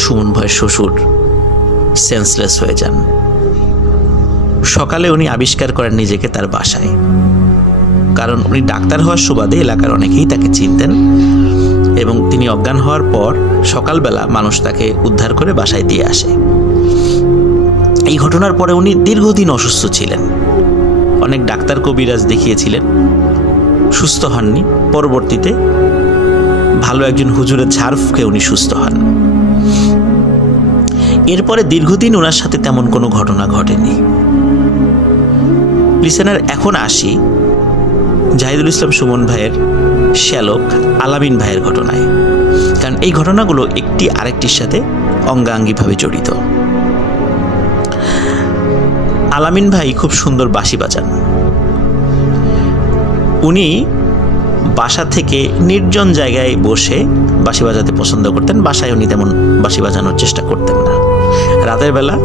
সুমন ভাইয়ের শ্বশুর সেন্সলেস হয়ে যান। সকালে উনি আবিষ্কার করেন নিজেকে তার বাসায়, কারণ উনি ডাক্তার হওয়ার সুবাদে এলাকার অনেকেই তাকে চিনতেন এবং তিনি অজ্ঞান হওয়ার পর সকালবেলা মানুষ তাকে উদ্ধার করে বাসায় দিয়ে আসে। এই ঘটনার পরে উনি দীর্ঘদিন অসুস্থ ছিলেন, অনেক ডাক্তার কবিরাজ দেখিয়েছিলেন, সুস্থ হননি। পরবর্তীতে ভালো একজন হুজুরের ঝাড়ফুঁকে উনি সুস্থ হন। এরপরে দীর্ঘদিন ওনার সাথে তেমন কোনো ঘটনা ঘটেনি। লিসেনার, এখন আসি জাহিদুল ইসলাম সুমন ভাইয়ের শ্যালক আলামিন ভাইয়ের ঘটনায়, কারণ এই ঘটনাগুলো একটি আরেকটির সাথে অঙ্গাঙ্গিভাবে জড়িত। আলামিন ভাই খুব সুন্দর বাঁশি বাজান। উনি বাসা থেকে নির্জন জায়গায় বসে বাঁশি বাজাতে পছন্দ করতেন। বাসায় উনি তেমন বাঁশি বাজানোর চেষ্টা করতেন না। রাতের বেলা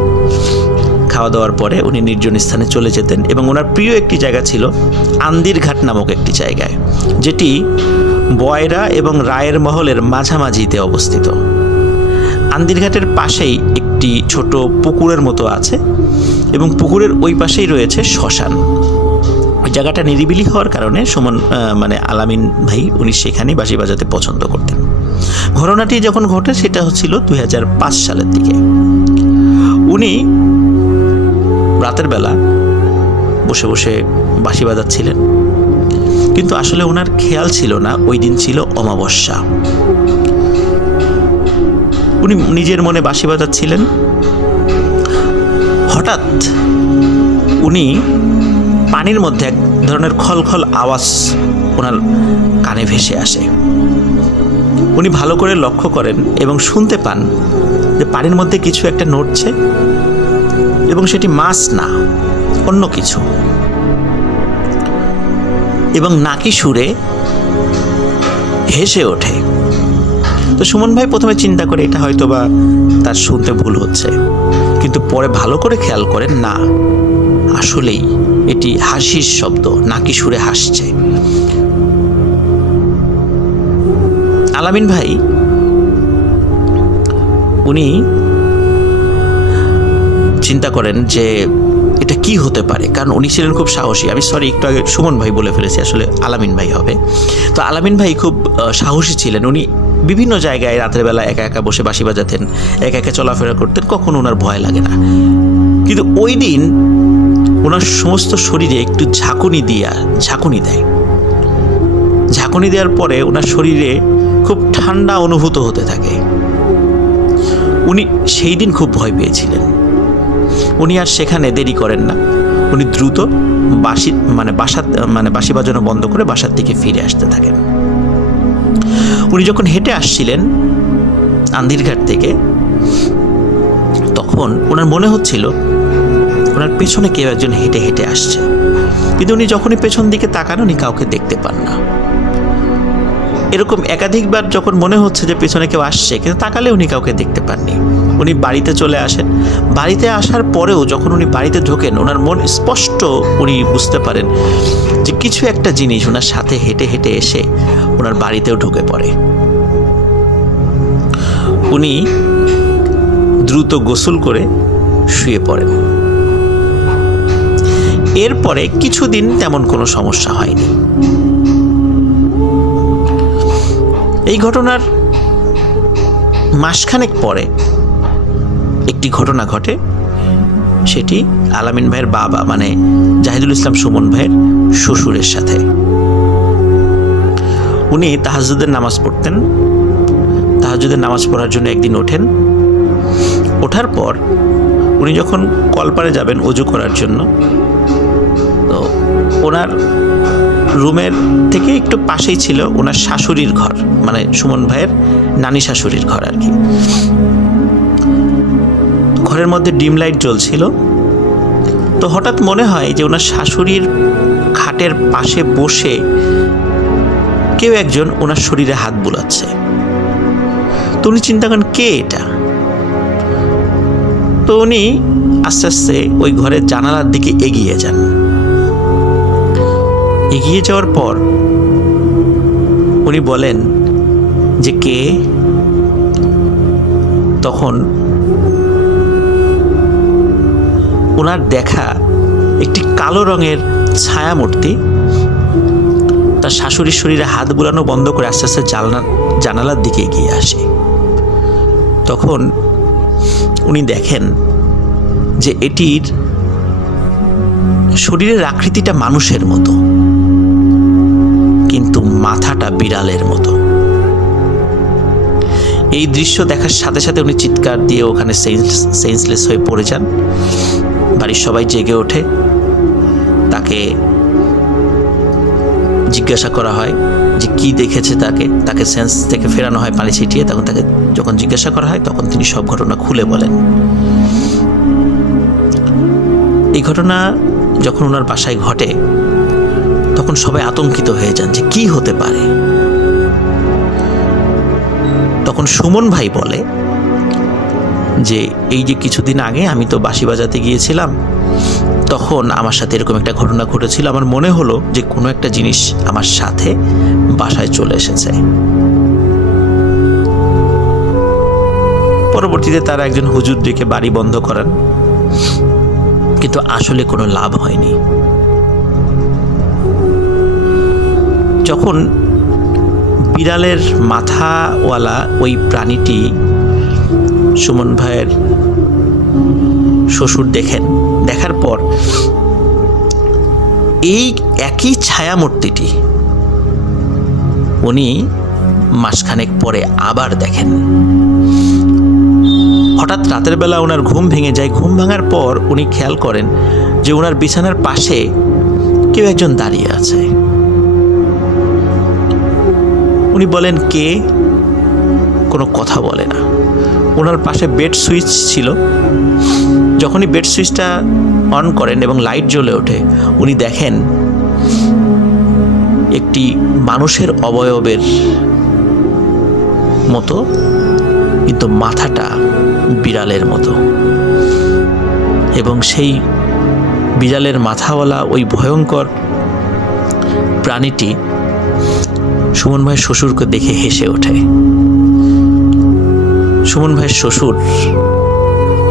খাওয়া দাওয়ার পরে উনি নির্জন স্থানে চলে যেতেন এবং ওনার প্রিয় একটি জায়গা ছিল আন্দিরঘাট নামক একটি জায়গায়, যেটি বয়রা এবং রায়ের মহলের মাঝামাঝিতে অবস্থিত। আন্দিরঘাটের পাশেই একটি ছোট পুকুরের মতো আছে এবং পুকুরের ওই পাশেই রয়েছে শ্মশান। ওই জায়গাটা নিরিবিলি হওয়ার কারণে আলামিন ভাই উনি সেখানে বাঁশি বাজাতে পছন্দ করতেন। ঘটনাটি যখন ঘটে সেটা হচ্ছিল 2005 সালের দিকে। উনি রাতের বেলা বসে বসে বাঁশি বাজাচ্ছিলেন, কিন্তু আসলে ওনার খেয়াল ছিল না ওই দিন ছিল অমাবস্যা। উনি নিজের মনে বাঁশি বাজাচ্ছিলেন। হঠাৎ উনি পানির মধ্যে এক ধরনের খলখল আওয়াজ ওনার কানে ভেসে আসে। উনি ভালো করে লক্ষ্য করেন এবং শুনতে পান যে পানির মধ্যে কিছু একটা নড়ছে এবং সেটি মাছ না, অন্য কিছু, এবং নাকি সুরে হেসে ওঠে। তো সুমন ভাই প্রথমে চিন্তা করে এটা হয়তো বা তার শুনতে ভুল হচ্ছে, কিন্তু পরে ভালো করে খেয়াল করেন না, আসলেই এটি হাসির শব্দ, নাকি সুরে হাসছে। আলামিন ভাই উনি চিন্তা করেন যে এটা কি হতে পারে, কারণ উনি ছিলেন খুব সাহসী। আমি সরি, একটু আগে সুমন ভাই বলে ফেলেছি, আসলে আলামিন ভাই হবে। তো আলামিন ভাই খুব সাহসী ছিলেন। উনি বিভিন্ন জায়গায় রাতের বেলা একা একা বসে বাঁশি বাজাতেন, একা একা চলাফেরা করতেন, কখনো ওনার ভয় লাগে না। কিন্তু ওই দিন ওনার সমস্ত শরীরে একটু ঝাঁকুনি দেয়। ঝাঁকুনি দেওয়ার পরে ওনার শরীরে খুব ঠান্ডা অনুভূত হতে থাকে। উনি সেই দিন খুব ভয় পেয়েছিলেন। উনি আর সেখানে দেরি করেন না, উনি দ্রুত বাঁশি বাজানো বন্ধ করে বাসার দিকে ফিরে আসতে থাকেন। উনি যখন হেঁটে আসছিলেন আন্দিরঘাট থেকে, তখন ওনার মনে হচ্ছিল ওনার পেছনে কেউ একজন হেঁটে হেঁটে আসছে, কিন্তু উনি যখনই পেছন দিকে তাকান উনি কাউকে দেখতে পান না। এরকম একাধিকবার যখন মনে হচ্ছে যে পেছনে কেউ আসছে, কিন্তু তাকালে উনি কাউকে দেখতে পাননি। উনি বাড়িতে চলে আসেন। বাড়িতে আসার পরেও যখন উনি বাড়িতে ঢোকেন, ওনার মন স্পষ্ট উনি বুঝতে পারেন যে কিছু একটা জিনিস ওনার সাথে হেঁটে হেঁটে এসে ওনার বাড়িতেও ঢুকে পড়ে। উনি দ্রুত গোসল করে শুয়ে পড়েন। এরপরে কিছুদিন তেমন কোনো সমস্যা হয়নি। এই ঘটনার মাসখানেক পরে একটি ঘটনা ঘটে। সেটি আলামিন ভাইয়ের বাবা মানে জাহিদুল ইসলাম সুমন ভাইয়ের শ্বশুরের সাথে। উনি তাহাজ্জুদের নামাজ পড়তেন। তাহাজ্জুদের নামাজ পড়ার জন্য একদিন ওঠেন। ওঠার পর উনি যখন কলপারে যাবেন অজু করার জন্য, তো ওনার রুমের থেকে একটু পাশেই ছিল ওনার শাশুড়ির ঘর, মানে সুমন ভাইয়ের নানি শাশুড়ির ঘর আর কি। ঘরের মধ্যে ডিম লাইট জ্বলছিল। তো হঠাৎ মনে হয় যে ওনার শাশুড়ির খাটের পাশে বসে কেউ একজন ওনার শরীরে হাত বুলাচ্ছে। তো উনি চিন্তা করেন কে এটা। তো উনি আস্তে আস্তে ওই ঘরের জানালার দিকে এগিয়ে যান। এগিয়ে যাওয়ার পর উনি বলেন যে কে। তখন ওনার দেখা একটি কালো রঙের ছায়ামূর্তি তার শাশুড়ির শরীরে হাত বুলানো বন্ধ করে আস্তে আস্তে জানালার দিকে এগিয়ে আসে। তখন উনি দেখেন যে এটির শরীরের আকৃতিটা মানুষের মতো, কিন্তু মাথাটা বিড়ালের মতো। এই দৃশ্য দেখার সাথে সাথে উনি চিৎকার দিয়ে ওখানে সেন্সলেস হয়ে পড়ে যান। বাড়ির সবাই জেগে ওঠে। তাকে জিজ্ঞাসা করা হয় যে কি দেখেছে। তাকে সেন্স থেকে ফেরানো হয় পানি ছিটিয়ে। তখন তাকে যখন জিজ্ঞাসা করা হয় তখন তিনি সব ঘটনা খুলে বলেন। এই ঘটনা যখন ওনার বাসায় ঘটে তখন সবাই আতঙ্কিত হয়ে যান যে কি হতে পারে। তখন সুমন ভাই বলে যে এই যে কিছুদিন আগে আমি তো বাঁশি বাজাতে গিয়েছিলাম, তখন আমার সাথে এরকম একটা ঘটনা ঘটেছিল। আমার মনে হলো যে কোনো একটা জিনিস আমার সাথে বাসায় চলে এসেছে। পরবর্তীতে তারা একজন হুজুর ডেকে বাড়ি বন্ধ করান, কিন্তু আসলে কোনো লাভ হয়নি। যখন বিড়ালের মাথাওয়ালা ওই প্রাণীটি সুমন ভাইয়ের শ্বশুর দেখার পর এই একই ছায়ামূর্তিটি উনি মাসখানেক পরে আবার দেখেন। হঠাৎ রাতের বেলা ওনার ঘুম ভেঙে যায়। ঘুম ভাঙার পর উনি খেয়াল করেন যে ওনার বিছানার পাশে কেউ একজন দাঁড়িয়ে আছে। উনি বলেন, কে? কোনো কথা বলে না। ওনার পাশে বেড সুইচ ছিল। যখনই বেড সুইচটা অন করেন এবং লাইট জ্বলে ওঠে, উনি দেখেন একটি মানুষের অবয়বের মতো, কিন্তু মাথাটা বিড়ালের মতো। এবং সেই বিড়ালের মাথাওয়ালা ওই ভয়ঙ্কর প্রাণীটি সুমন ভাইয়ের শ্বশুরকে দেখে হেসে ওঠে। সুমন ভাইয়ের শ্বশুর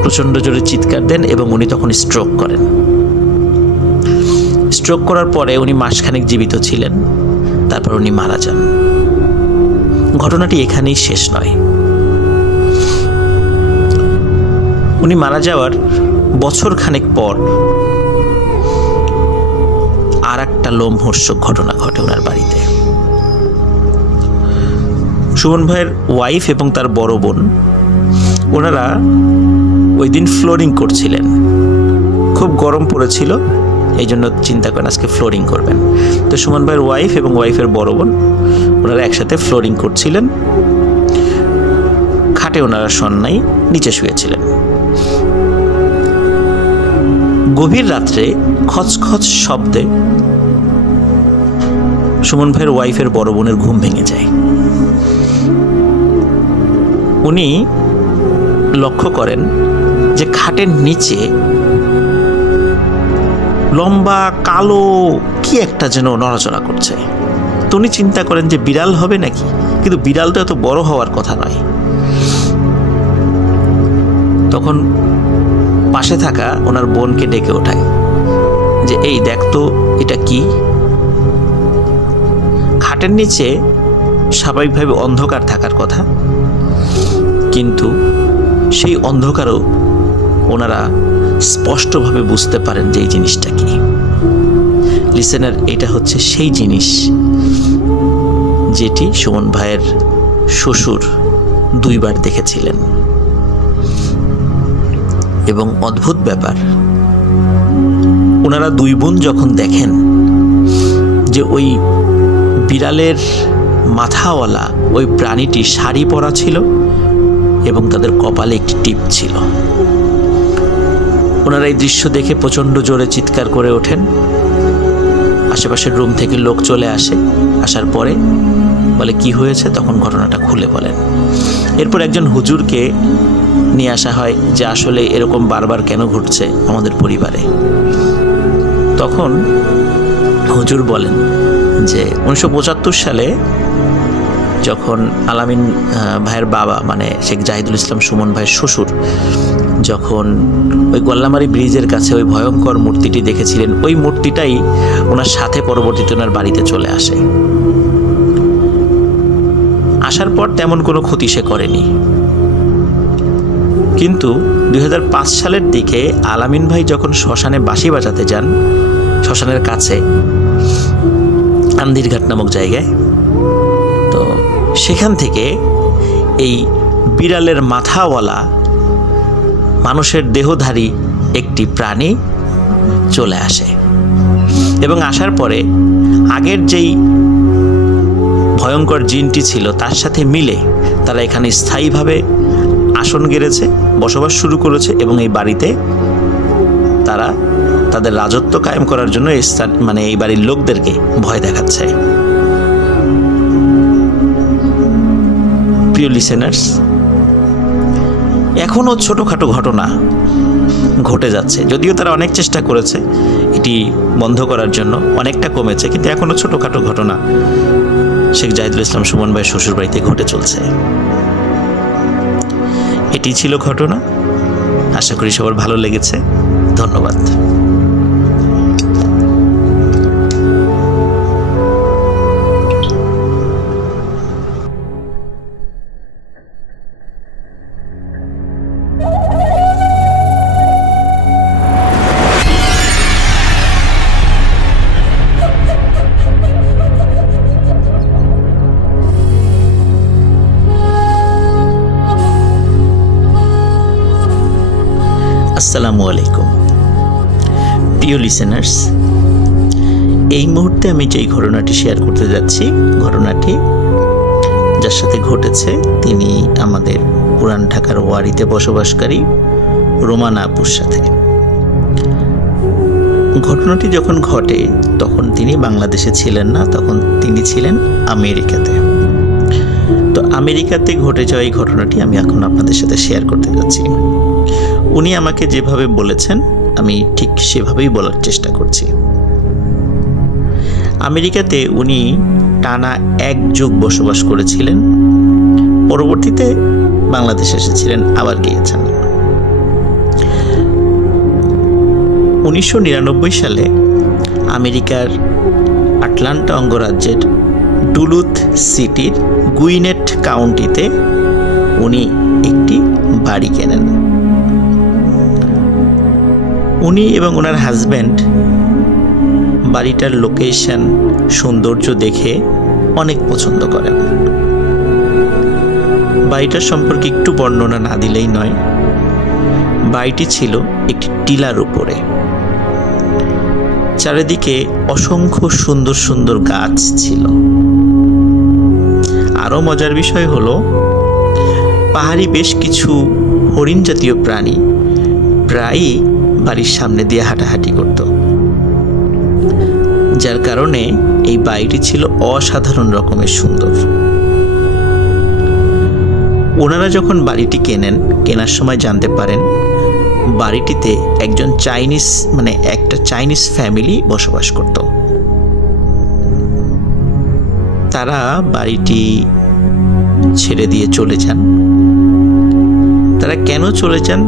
প্রচণ্ড জোরে চিৎকার দেন এবং উনি তখন স্ট্রোক করেন। স্ট্রোক করার পরে উনি মাসখানেক জীবিত ছিলেন, তারপর উনি মারা যান। ঘটনাটি এখানেই শেষ নয়। উনি মারা যাওয়ার বছরখানেক পর আর একটা লোমহর্ষক ঘটনা ঘটে ওনার বাড়িতে। সুমন ভাইয়ের ওয়াইফ এবং তার বড় বোন, ওনারা ওই দিন ফ্লোরিং করছিলেন। খুব গরম পড়েছিল, এই জন্য চিন্তা করেন আজকে ফ্লোরিং করবেন। তো সুমন ভাইয়ের ওয়াইফ এবং ওয়াইফের বড় বোন ওনারা একসাথে ফ্লোরিং করছিলেন। খাটে ওনারা শোন নাই, নিচে শুয়েছিলেন। গভীর রাত্রে খচখচ শব্দে সুমন ভাইয়ের ওয়াইফের বড় বোনের ঘুম ভেঙে যায়। উনি লক্ষ্য করেন যে খাটের নিচে লম্বা কালো কি একটা যেন নড়াচড়া করছে। তো উনি চিন্তা করেন যে বিড়াল হবে নাকি, কিন্তু বিড়াল তো এত বড় হওয়ার কথা নয়। তখন পাশে থাকা ওনার বোনকে ডেকে ওঠায় যে, এই দেখ তো এটা কি। খাটের নিচে স্বাভাবিকভাবে অন্ধকার থাকার কথা, কিন্তু সেই অন্ধকারও ওনারা স্পষ্টভাবে বুঝতে পারেন যে এই জিনিসটা কি। লিসেনার, এটা হচ্ছে সেই জিনিস যেটি সুমন ভাইয়ের শ্বশুর 2 বার দেখেছিলেন। এবং অদ্ভুত ব্যাপার, ওনারা 2 বোন যখন দেখেন যে ওই বিড়ালের মাথাওয়ালা ওই প্রাণীটি শাড়ি পরা ছিল এবং তাদের কপালে একটি টিপ ছিল, ওনারা এই দৃশ্য দেখে প্রচণ্ড জোরে চিৎকার করে ওঠেন। আশেপাশের রুম থেকে লোক চলে আসে। আসার পরে বলে কি হয়েছে, তখন ঘটনাটা খুলে বলেন। এরপর একজন হুজুরকে নিয়ে আসা হয় যে আসলে এরকম বারবার কেন ঘটছে আমাদের পরিবারে। তখন হুজুর বলেন যে 1975 সালে যখন আলামিন ভাইয়ের বাবা মানে শেখ জাহিদুল ইসলাম সুমন ভাইয়ের শ্বশুর যখন ওই গোল্লামারি ব্রিজের কাছে ওই ভয়ঙ্কর মূর্তিটি দেখেছিলেন, ওই মূর্তিটাই ওনার সাথে পরবর্তীতে ওনার বাড়িতে চলে আসে। আসার পর তেমন কোনো ক্ষতি সে করেনি, কিন্তু 2005 সালের দিকে আলামিন ভাই যখন শ্মশানে বাঁশি বাজাতে যান, শ্মশানের কাছে আন্দিরঘাট নামক জায়গায়, তো সেখান থেকে এই বিড়ালের মাথাওয়ালা মানুষের দেহধারী একটি প্রাণী চলে আসে এবং আসার পরে আগের যেই ভয়ঙ্কর জিনটি ছিল তার সাথে মিলে তারা এখানে স্থায়ীভাবে আসন গেড়েছে, বসবাস শুরু করেছে এবং এই বাড়িতে তারা তাদের রাজত্ব কায়েম করার জন্য এই স্থান মানে এই বাড়ির লোকদেরকে ভয় দেখাচ্ছে। প্রিয় লিসেনার্স, এখনও ছোটোখাটো ঘটনা ঘটে যাচ্ছে, যদিও তারা অনেক চেষ্টা করেছে এটি বন্ধ করার জন্য, অনেকটা কমেছে, কিন্তু এখনও ছোটোখাটো ঘটনা শেখ জাহিদুল ইসলাম সুমন ভাইয়ের শ্বশুরবাড়িতে ঘটে চলছে। এটি ছিল ঘটনা। আশা করি সবার ভালো লেগেছে। ধন্যবাদ। আসসালামু আলাইকুম প্রিয় লিসেনার্স, এই মুহূর্তে আমি যেই ঘটনাটি শেয়ার করতে যাচ্ছি, ঘটনাটি যার সাথে ঘটেছে তিনি আমাদের পুরান ঢাকার ওয়ারিতে বসবাসকারী রোমানা আপুর সাথে। ঘটনাটি যখন ঘটে তখন তিনি বাংলাদেশে ছিলেন না, তখন তিনি ছিলেন আমেরিকাতে। তো আমেরিকাতে ঘটে যাওয়া এই ঘটনাটি আমি এখন আপনাদের সাথে শেয়ার করতে যাচ্ছি। উনি আমাকে যেভাবে বলেছেন আমি ঠিক সেভাবেই বলার চেষ্টা করছি। আমেরিকাতে উনি টানা 1 যুগ বসবাস করেছিলেন, পরবর্তীতে বাংলাদেশে এসেছিলেন, আবার গিয়েছেন। 1999 সালে আমেরিকার আটলান্টা অঙ্গরাজ্যের ডুলুথ সিটির গুইনেট কাউন্টিতে উনি একটি বাড়ি কেনেন। উনি এবং ওনার হাজব্যান্ড বাড়িটার লোকেশন, সৌন্দর্য দেখে অনেক পছন্দ করেন। বাড়িটার সম্পর্কে একটু বর্ণনা না দিলেই নয়। বাড়িটি ছিল একটি টিলার উপরে, চারিদিকে অসংখ্য সুন্দর সুন্দর গাছ ছিল। আরও মজার বিষয় হলো, পাহাড়ি বেশ কিছু হরিণ জাতীয় প্রাণী প্রায়ই বাড়ির সামনে দিয়ে হাঁটাহাঁটি করত, যার কারণে এই বাড়িটি ছিল অসাধারণ রকমের সুন্দর। ওনারা যখন বাড়িটি কেনার সময় জানতে পারেন বাড়িটিতে একটা চাইনিজ ফ্যামিলি বসবাস করত। তারা বাড়িটি ছেড়ে দিয়ে চলে যান। তারা কেন চলে যান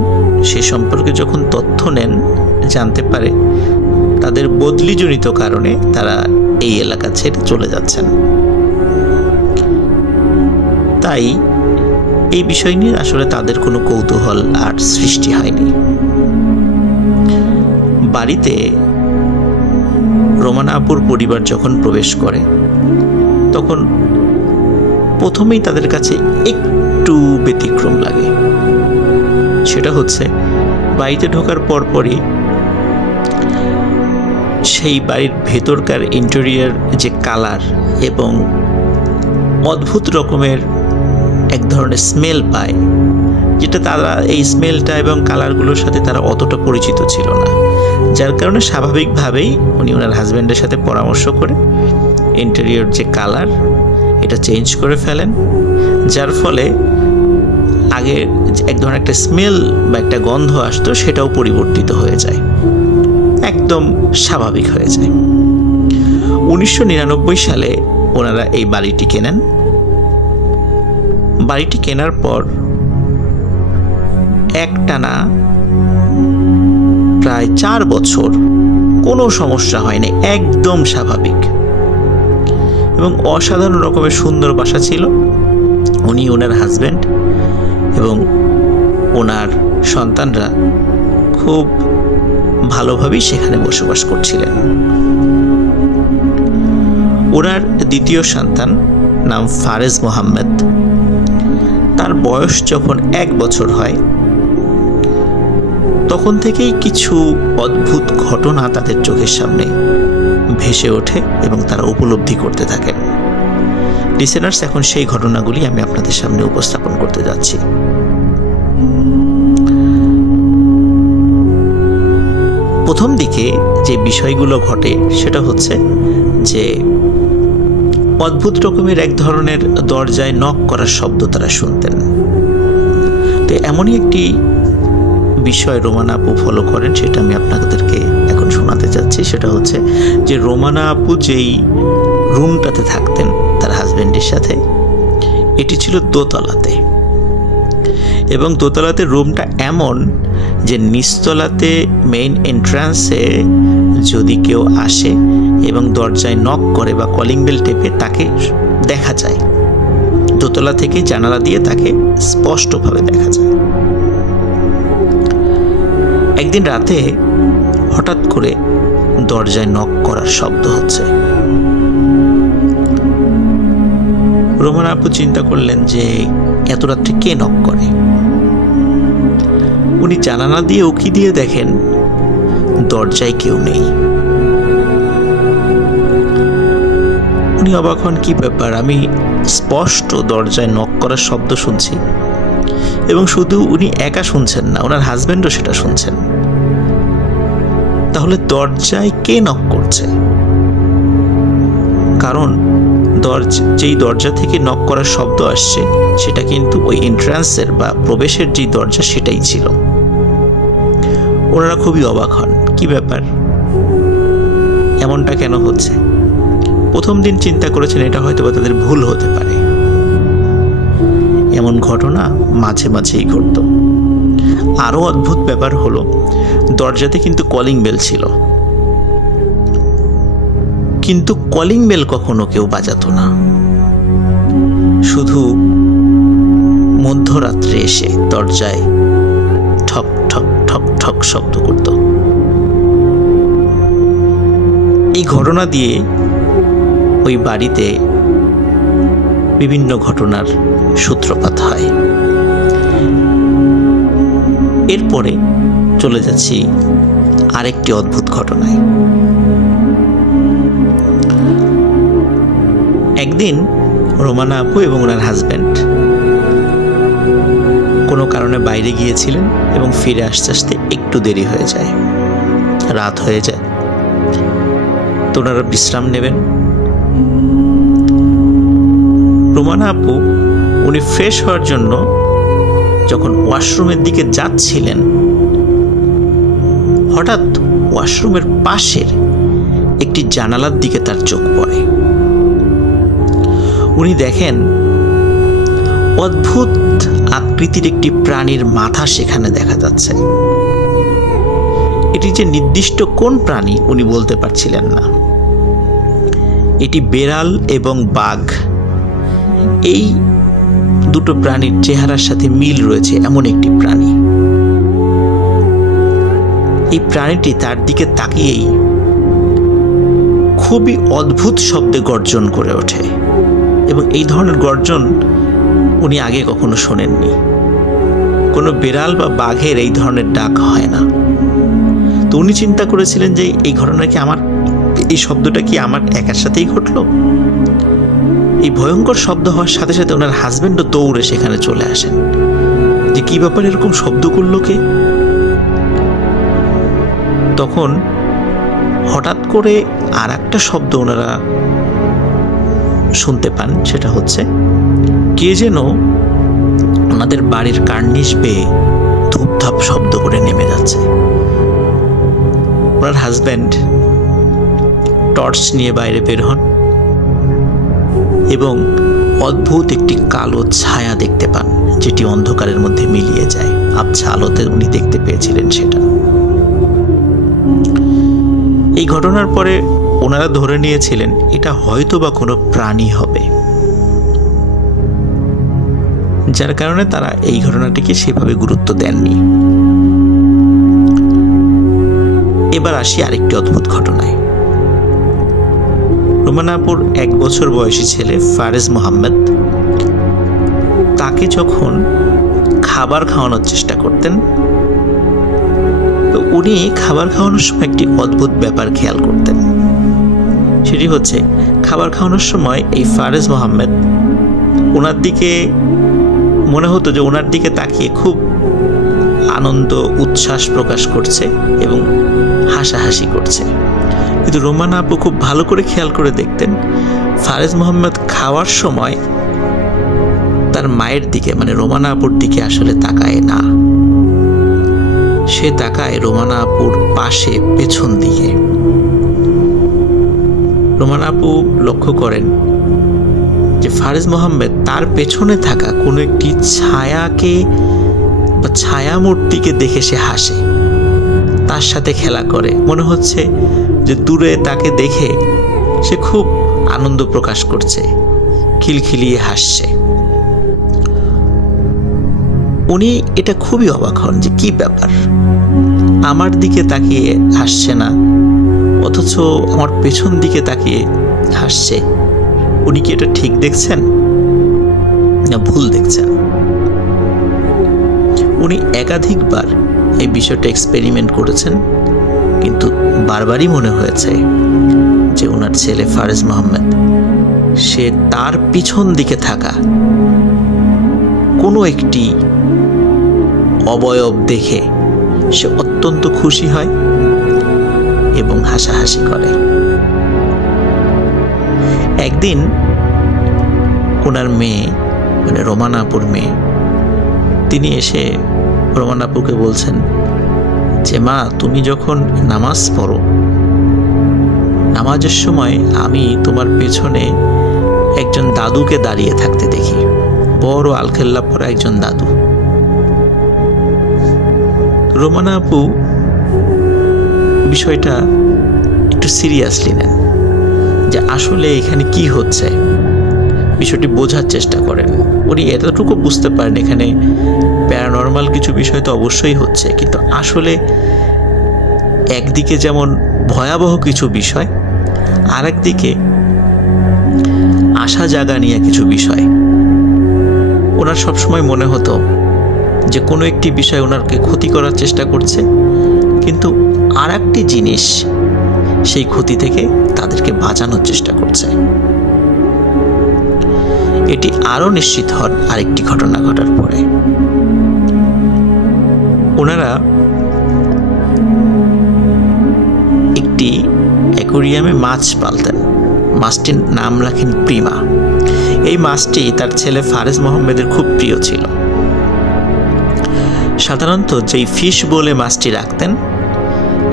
সে সম্পর্কে যখন তথ্য নেন, জানতে পারে তাদের বদলিজনিত কারণে তারা এই এলাকা ছেড়ে চলে যাচ্ছেন। তাই এই বিষয় নিয়ে আসলে তাদের কোনো কৌতূহল আর সৃষ্টি হয়নি। বাড়িতে রোমানা আপুর পরিবার যখন প্রবেশ করে তখন প্রথমেই তাদের কাছে একটু ব্যতিক্রম লাগে। সেটা হচ্ছে, বাড়িতে ঢোকার পরপরই সেই বাড়ির ভেতরকার ইন্টেরিয়র যে কালার এবং অদ্ভুত রকমের এক ধরনের স্মেল পায়, যেটা তারা এই স্মেলটা এবং কালারগুলোর সাথে তারা অতটা পরিচিত ছিল না। যার কারণে স্বাভাবিকভাবেই উনি ওনার হাজব্যান্ডের সাথে পরামর্শ করে ইন্টেরিয়র যে কালার এটা চেঞ্জ করে ফেলেন, যার ফলে আগে এক ধরনের একটা স্মেল বা একটা গন্ধ আসতো সেটাও পরিবর্তিত হয়ে যায়, একদম স্বাভাবিক হয়ে যায়। 1999 সালে ওনারা এই বাড়িটি কেনেন। বাড়িটি কেনার পর একটানা প্রায় 4 বছর কোনো সমস্যা হয়নি, একদম স্বাভাবিক এবং অসাধারণ রকমের সুন্দর বাসা ছিল। উনি, ওনার হাজব্যান্ড এবং ওনার সন্তানরা খুব ভালোভাবেই সেখানে বসবাস করছিলেন। ওনার দ্বিতীয় সন্তান নাম ফারেজ মোহাম্মদ। তার বয়স যখন 1 বছর হয় তখন থেকেই কিছু অদ্ভুত ঘটনা তাদের চোখের সামনে ভেসে ওঠে এবং তারা উপলব্ধি করতে থাকেন। লিসেনার্স, এখন সেই ঘটনাগুলি আমি আপনাদের সামনে উপস্থাপন করতে যাচ্ছি। প্রথম দিকে যে বিষয়গুলো ঘটে সেটা হচ্ছে যে অদ্ভুত রকমের এক ধরনের দরজায় নক করার শব্দ তারা শুনতেন। তো এমনই একটি বিষয় রোমানা আপু ফলো করেন, সেটা আমি আপনাদেরকে এখন শোনাতে চাচ্ছি। সেটা হচ্ছে যে রোমানা আপু যেই রুমটাতে থাকতেন তার হাজব্যান্ডের সাথে, এটি ছিল দোতলাতে, এবং দোতলাতে রুমটা এমন যে নিচতলাতে মেইন এন্ট্রান্সে যদি কেউ আসে এবং দরজায় নক করে বা কলিং বেল টেপে তাকে দেখা যায়, দোতলা থেকে জানালা দিয়ে তাকে স্পষ্টভাবে দেখা যায়। একদিন রাতে হঠাৎ করে দরজায় নক করার শব্দ হচ্ছে। রোমানা আপু চিন্তা করলেন যে এত রাত্রে কে নক করে। উনি জানালা দিয়ে উকি দিয়ে দেখেন দরজায় কেউ নেই। উনি অবাক হন, কি ব্যাপার, আমি স্পষ্ট দরজায় নক করার শব্দ শুনছি, এবং শুধু উনি একা শুনছেন না, ওনার হাজবেন্ডও সেটা শুনছেন। তাহলে দরজায় কে নক করছে? কারণ যেই দরজা থেকে নক করার শব্দ আসছে সেটা কিন্তু ওই এন্ট্রান্সের বা প্রবেশের যে দরজা সেটাই ছিল। ওনারা খুবই অবাক হন, কি ব্যাপার, এমনটা কেন হচ্ছে। প্রথম দিন চিন্তা করেছেন এটা হয়তো বা তাদের ভুল হতে পারে। এমন ঘটনা মাঝে মাঝেই ঘটত। আরো অদ্ভুত ব্যাপার হলো, দরজাতে কিন্তু কলিং বেল ছিল, কিন্তু কলিং বেল কখনো কেউ বাজাতো না, শুধু মধ্যরাত্রে এসে দরজায় ঠক ঠক ঠক ঠক শব্দ করত। এই ঘটনা দিয়ে ওই বাড়িতে বিভিন্ন ঘটনার সূত্রপাত হয়। এরপরে চলে যাচ্ছি আরেকটি অদ্ভুত ঘটনায়। একদিন রোমানা আপু এবং ওনার হাজব্যান্ড কোনো কারণে বাইরে গিয়েছিলেন এবং ফিরে আসতে আসতে একটু দেরি হয়ে যায়, রাত হয়ে যায়। তো ওনারা বিশ্রাম নেবেন। রোমানা আপু উনি ফ্রেশ হওয়ার জন্য যখন ওয়াশরুমের দিকে যাচ্ছিলেন, হঠাৎ ওয়াশরুমের পাশের একটি জানালার দিকে তার চোখ পড়ে। উনি দেখেন অদ্ভুত আকৃতির একটি প্রাণীর মাথা সেখানে দেখা যাচ্ছে। এটি যে নির্দিষ্ট কোন প্রাণী উনি বলতে পারছিলেন না। এটি বেড়াল এবং বাঘ, এই দুটো প্রাণীর চেহারার সাথে মিল রয়েছে এমন একটি প্রাণী। এই প্রাণীটি তার দিকে তাকিয়েই খুবই অদ্ভুত শব্দে গর্জন করে ওঠে, এবং এই ধরনের গর্জন উনি আগে কখনো শোনেননি। কোনো বিড়াল বা বাঘের এই ধরনের ডাক হয় না। তো উনি চিন্তা করেছিলেন যে এই ঘটনা কি এই শব্দটা কি আমার একার সাথেই ঘটলো। এই ভয়ঙ্কর শব্দ হওয়ার সাথে সাথে ওনার হাজবেন্ডও দৌড়ে সেখানে চলে আসেন, যে কি ব্যাপার, এরকম শব্দ করলো কে। তখন হঠাৎ করে আর একটা শব্দ ওনারা শুনতে পান, সেটা হচ্ছে কে যেন ওনাদের বাড়ির কার্নিশ বেয়ে ধূপধাপ শব্দ করে নেমে যাচ্ছে। ওনার হাজব্যান্ড টর্চ নিয়ে বাইরে বের হন এবং অদ্ভুত একটি কালো ছায়া দেখতে পান, যেটি অন্ধকারের মধ্যে মিলিয়ে যায়। আবছা আলোতে উনি দেখতে পেয়েছিলেন সেটা। এই ঘটনার পরে ওনারা ধরে নিয়েছিলেন এটা হয়তো বা কোনো প্রাণী হবে, যার কারণে তারা এই ঘটনাটিকে সেভাবে গুরুত্ব দেননি। এবার আসি আরেকটি অদ্ভুত ঘটনায়। রোমানাপুর 1 বছর বয়সী ছেলে ফারেজ মোহাম্মদ, তাকে যখন খাবার খাওয়ানোর চেষ্টা করতেন, তো উনি খাবার খাওয়ানোর সময় একটি অদ্ভুত ব্যাপার খেয়াল করতেন। সেটি হচ্ছে খাবার খাওয়ানোর সময় এই ফারেজ মোহাম্মদ ওনার দিকে মনে হতো যে ওনার দিকে তাকিয়ে খুব আনন্দ উচ্ছ্বাস প্রকাশ করছে এবং হাসাহাসি করছে। কিন্তু রোমানা আপু খুব ভালো করে খেয়াল করে দেখতেন ফারেজ মোহাম্মদ খাওয়ার সময় তার মায়ের দিকে, মানে রোমানা আপুর দিকে আসলে তাকায় না। সে তাকায় রোমানা আপুর পাশে পেছন দিকে। রোমানা আপু লক্ষ্য করেন যে ফারেজ মোহাম্মদ তার পেছনে থাকা কোনো একটি ছায়াকে বা ছায়ামূর্তিকে দেখে সে হাসে, তার সাথে খেলা করে। মনে হচ্ছে যে দূরে তাকে দেখে সে খুব আনন্দ প্রকাশ করছে, খিলখিলিয়ে হাসছে। উনি এটা খুবই অবাক হন যে কি ব্যাপার, আমার দিকে তাকিয়ে হাসছে না, অথচ আমার পেছন দিকে তাকিয়ে হাসছে। উনি কি এটা ঠিক দেখছেন না ভুল দেখছেন? উনি একাধিকবার এই বিষয়টা এক্সপেরিমেন্ট করেছেন, কিন্তু বারবারই মনে হয়েছে যে ওনার ছেলে ফারেজ মোহাম্মদ সে তার পিছন দিকে থাকা কোনো একটি অবয়ব দেখে সে অত্যন্ত খুশি হয় এবং হাসাহাসি করে। একদিন ওনার মেয়ে, মানে রোমানা আপুর মেয়ে, তিনি এসে রোমানা আপুকে বলছেন যে মা, তুমি যখন নামাজ পড়ো, নামাজের সময় আমি তোমার পেছনে একজন দাদুকে দাঁড়িয়ে থাকতে দেখি, বড় আলখেল্লা পরা একজন দাদু। রোমানা আপু বিষয়টা একটু সিরিয়াসলি নেন যে আসলে এখানে কি হচ্ছে, বিষয়টি বোঝার চেষ্টা করেন। উনি এতটুকু বুঝতে পারেন এখানে প্যারানর্মাল কিছু বিষয় তো অবশ্যই হচ্ছে, কিন্তু আসলে একদিকে যেমন ভয়াবহ কিছু বিষয়, আর একদিকে আশা জাগা নিয়ে কিছু বিষয়। ওনার সবসময় মনে হতো যে কোনো একটি বিষয় ওনাকে ক্ষতি করার চেষ্টা করছে, কিন্তু আর একটি জিনিস সেই ক্ষতি থেকে তাদেরকে বাঁচানোর চেষ্টা করছে। এটি আরও নিশ্চিত হন আরেকটি ঘটনা ঘটার পরে। ওনারা একটি অ্যাকোরিয়ামে মাছ পালতেন, মাছটির নাম রাখেন প্রিমা। এই মাছটি তার ছেলে ফারেজ মোহাম্মদের খুব প্রিয় ছিল। সাধারণত যেই ফিশ বলে মাছটি রাখতেন,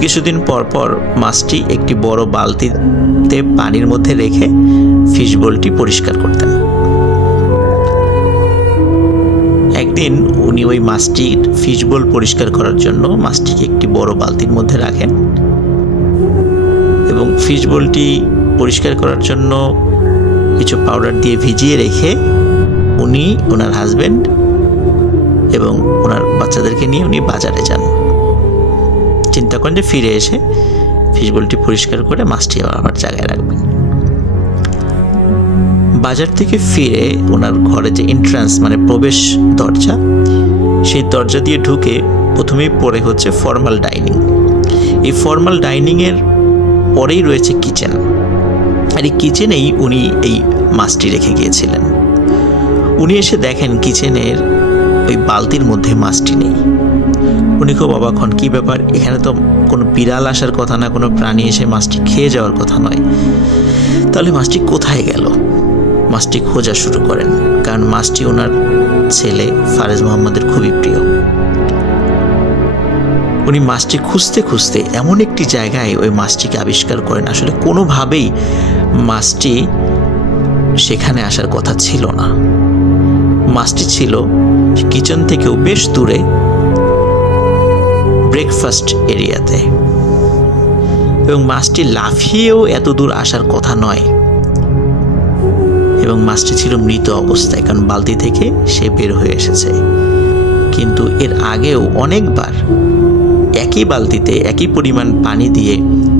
কিছুদিন পর পর মাছটি একটি বড় বালতিতে পানির মধ্যে রেখে ফিশ বোলটি পরিষ্কার করতেন। একদিন উনি ওই মাছটির ফিশ বোল পরিষ্কার করার জন্য মাছটিকে একটি বড় বালতির মধ্যে রাখেন এবং ফিশ বোলটি পরিষ্কার করার জন্য কিছু পাউডার দিয়ে ভিজিয়ে রেখে উনি, ওনার হাজবেন্ড এবং ওনার বাচ্চাদেরকে নিয়ে উনি বাজারে যান। চিন্তা করেন যে ফিরে এসে ফিশ বোলটি পরিষ্কার করে মাছটি আবার জায়গায় রাখবেন। বাজার থেকে ফিরে ওনার ঘরে যে এন্ট্রান্স, মানে প্রবেশ দরজা, সেই দরজা দিয়ে ঢুকে প্রথমেই পড়ে হচ্ছে ফর্মাল ডাইনিং। এই ফর্মাল ডাইনিংয়ের পরেই রয়েছে কিচেন, আর এই কিচেনেই উনি এই মাছটি রেখে গিয়েছিলেন। উনি এসে দেখেন কিচেনের ওই বালতির মধ্যে মাছটি নেই। উনি খুব অবাক হন, কী ব্যাপার, এখানে তো কোনো বিড়াল আসার কথা না, কোনো প্রাণী এসে মাছটি খেয়ে যাওয়ার কথা নয়, তাহলে মাছটি কোথায় গেল? মাছটি খোঁজা শুরু করেন, কারণ মাছটি ওনার ছেলে ফারেজ মোহাম্মদের খুবই প্রিয়। উনি মাছটি খুঁজতে খুঁজতে এমন একটি জায়গায় ওই মাছটিকে আবিষ্কার করেন, আসলে কোনোভাবেই মাছটি সেখানে আসার কথা ছিল না। মাছটি ছিল কিচেন থেকেও বেশ দূরে, ব্রেকফাস্ট এরিয়াতে, এবং মাছটি লাফিয়েও এত দূর আসার কথা নয়, এবং মাছটি ছিল মৃত অবস্থায়, কারণ বালতি থেকে সে বের হয়ে এসেছে। কিন্তু এর আগেও অনেকবার একই বালতিতে একই পরিমাণ পানি দিয়ে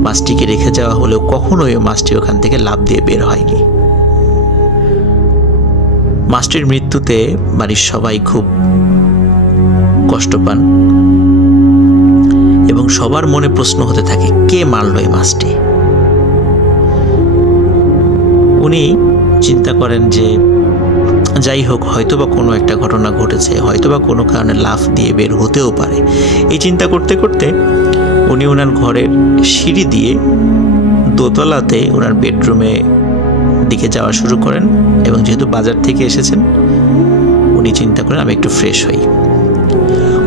মাছটিকে রেখে যাওয়া হলেও কখনোই মাছটি ওখান থেকে লাফ দিয়ে বের হয়নি। মাছটির মৃত্যুতে বাড়ির সবাই খুব কষ্ট পান এবং সবার মনে প্রশ্ন হতে থাকে, কে মারল এই মাছটি? উনি চিন্তা করেন যে যাই হোক, হয়তোবা কোনো একটা ঘটনা ঘটেছে, হয়তোবা কোনো কারণে লাফ দিয়ে বের হতেও পারে। এই চিন্তা করতে করতে উনি ওনার ঘরের সিঁড়ি দিয়ে দোতলাতে ওনার বেডরুমে দিকে যাওয়া শুরু করেন, এবং যেহেতু বাজার থেকে এসেছেন উনি চিন্তা করেন আমি একটু ফ্রেশ হই।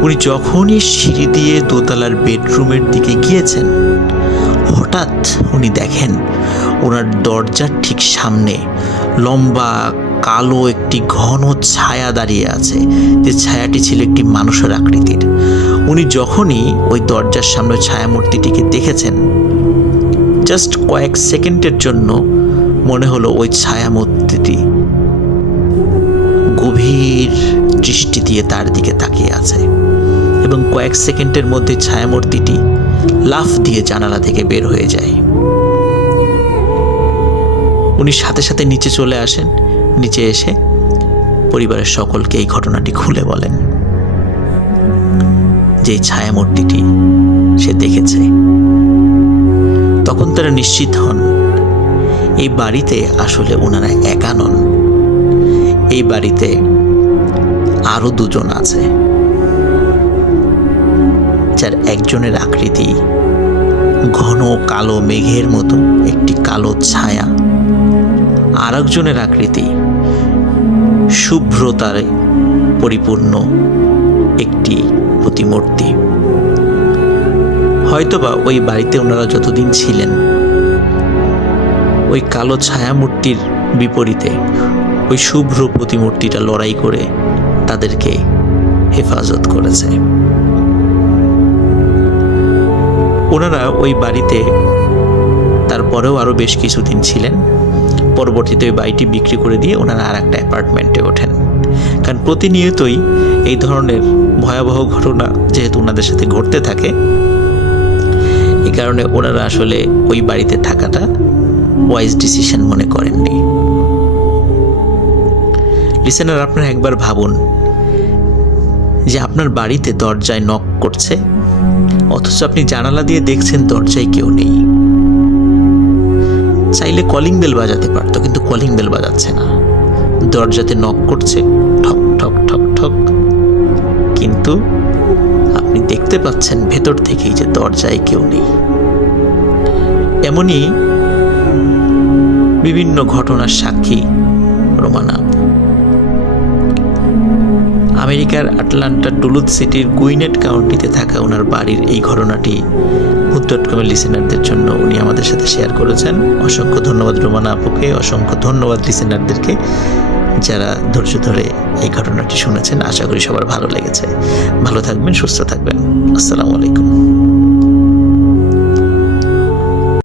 উনি যখনই সিঁড়ি দিয়ে দোতলার বেডরুমের দিকে গিয়েছেন, হঠাৎ উনি দেখেন ওনার দরজার ঠিক সামনে লম্বা কালো একটি ঘন ছায়া দাঁড়িয়ে আছে, যে ছায়াটি ছিল একটি মানুষের আকৃতির। উনি যখনই ওই দরজার সামনে ছায়ামূর্তিটিকে দেখেছেন, জাস্ট কয়েক সেকেন্ডের জন্য মনে হলো ওই ছায়ামূর্তিটি গভীর দৃষ্টি দিয়ে তার দিকে তাকিয়ে আছে, এবং কয়েক সেকেন্ডের মধ্যে ছায়ামূর্তিটি লাফ দিয়ে জানালা থেকে বের হয়ে যায়। উনি সাথে সাথে নিচে চলে আসেন, নিচে এসে পরিবারের সকলকে এই ঘটনাটি খুলে বলেন। যেই ছায়ামূর্তিটি সে দেখেছে। তখন তারা নিশ্চিত হন এই বাড়িতে আসলে ওনারা একা নন, এই বাড়িতে আরো দুজন আছে, যার একজনের আকৃতি ঘন কালো মেঘের মতো একটি কালো ছায়া, আর একজনের আকৃতি শুভ্রতায় পরিপূর্ণ একটি প্রতিমূর্তি। হয়তোবা ওই বাড়িতে ওনারা যতদিন ছিলেন ওই কালো ছায়ামূর্তির বিপরীতে ওই শুভ্র প্রতিমূর্তিটা লড়াই করে তাদেরকে হেফাজত করেছে। ওনারা ওই বাড়িতে তারপরেও আরও বেশ কিছুদিন ছিলেন। পরবর্তীতে ওই বাড়িটি বিক্রি করে দিয়ে ওনারা আর একটা অ্যাপার্টমেন্টে ওঠেন, কারণ প্রতিনিয়তই এই ধরনের ভয়াবহ ঘটনা যেহেতু ওনাদের সাথে ঘটতে থাকে, এই কারণে ওনারা আসলে ওই বাড়িতে থাকাটা ওয়াইজ ডিসিশন মনে করেননি। লিসেনার, আপনারা একবার ভাবুন যে আপনার বাড়িতে দরজায় নক করছে, অথচ আপনি জানালা দিয়ে দেখছেন দরজায় কেউ নেই। চাইলে কলিং বেল বাজাতে পারতো, কিন্তু কলিং বেল বাজাচ্ছে না, দরজাতে নক করছে ঠক ঠক ঠক ঠক, কিন্তু আপনি দেখতে পাচ্ছেন ভেতর থেকেই যে দরজায় কেউ নেই। এমনই বিভিন্ন ঘটনার সাক্ষী রোমানা। আমেরিকার আটলান্টার ডুলুথ সিটির গুইনেট কাউন্টিতে থাকা ওনার বাড়ির এই ঘটনাটি ভূত.com লিসেনারদের জন্য উনি আমাদের সাথে শেয়ার করেছেন। অসংখ্য ধন্যবাদ রোমানা আপুকে, অসংখ্য ধন্যবাদ লিসেনারদেরকে যারা ধৈর্য ধরে এই ঘটনাটি শুনেছেন। আশা করি সবার ভালো লেগেছে। ভালো থাকবেন, সুস্থ থাকবেন। আসসালামু আলাইকুম।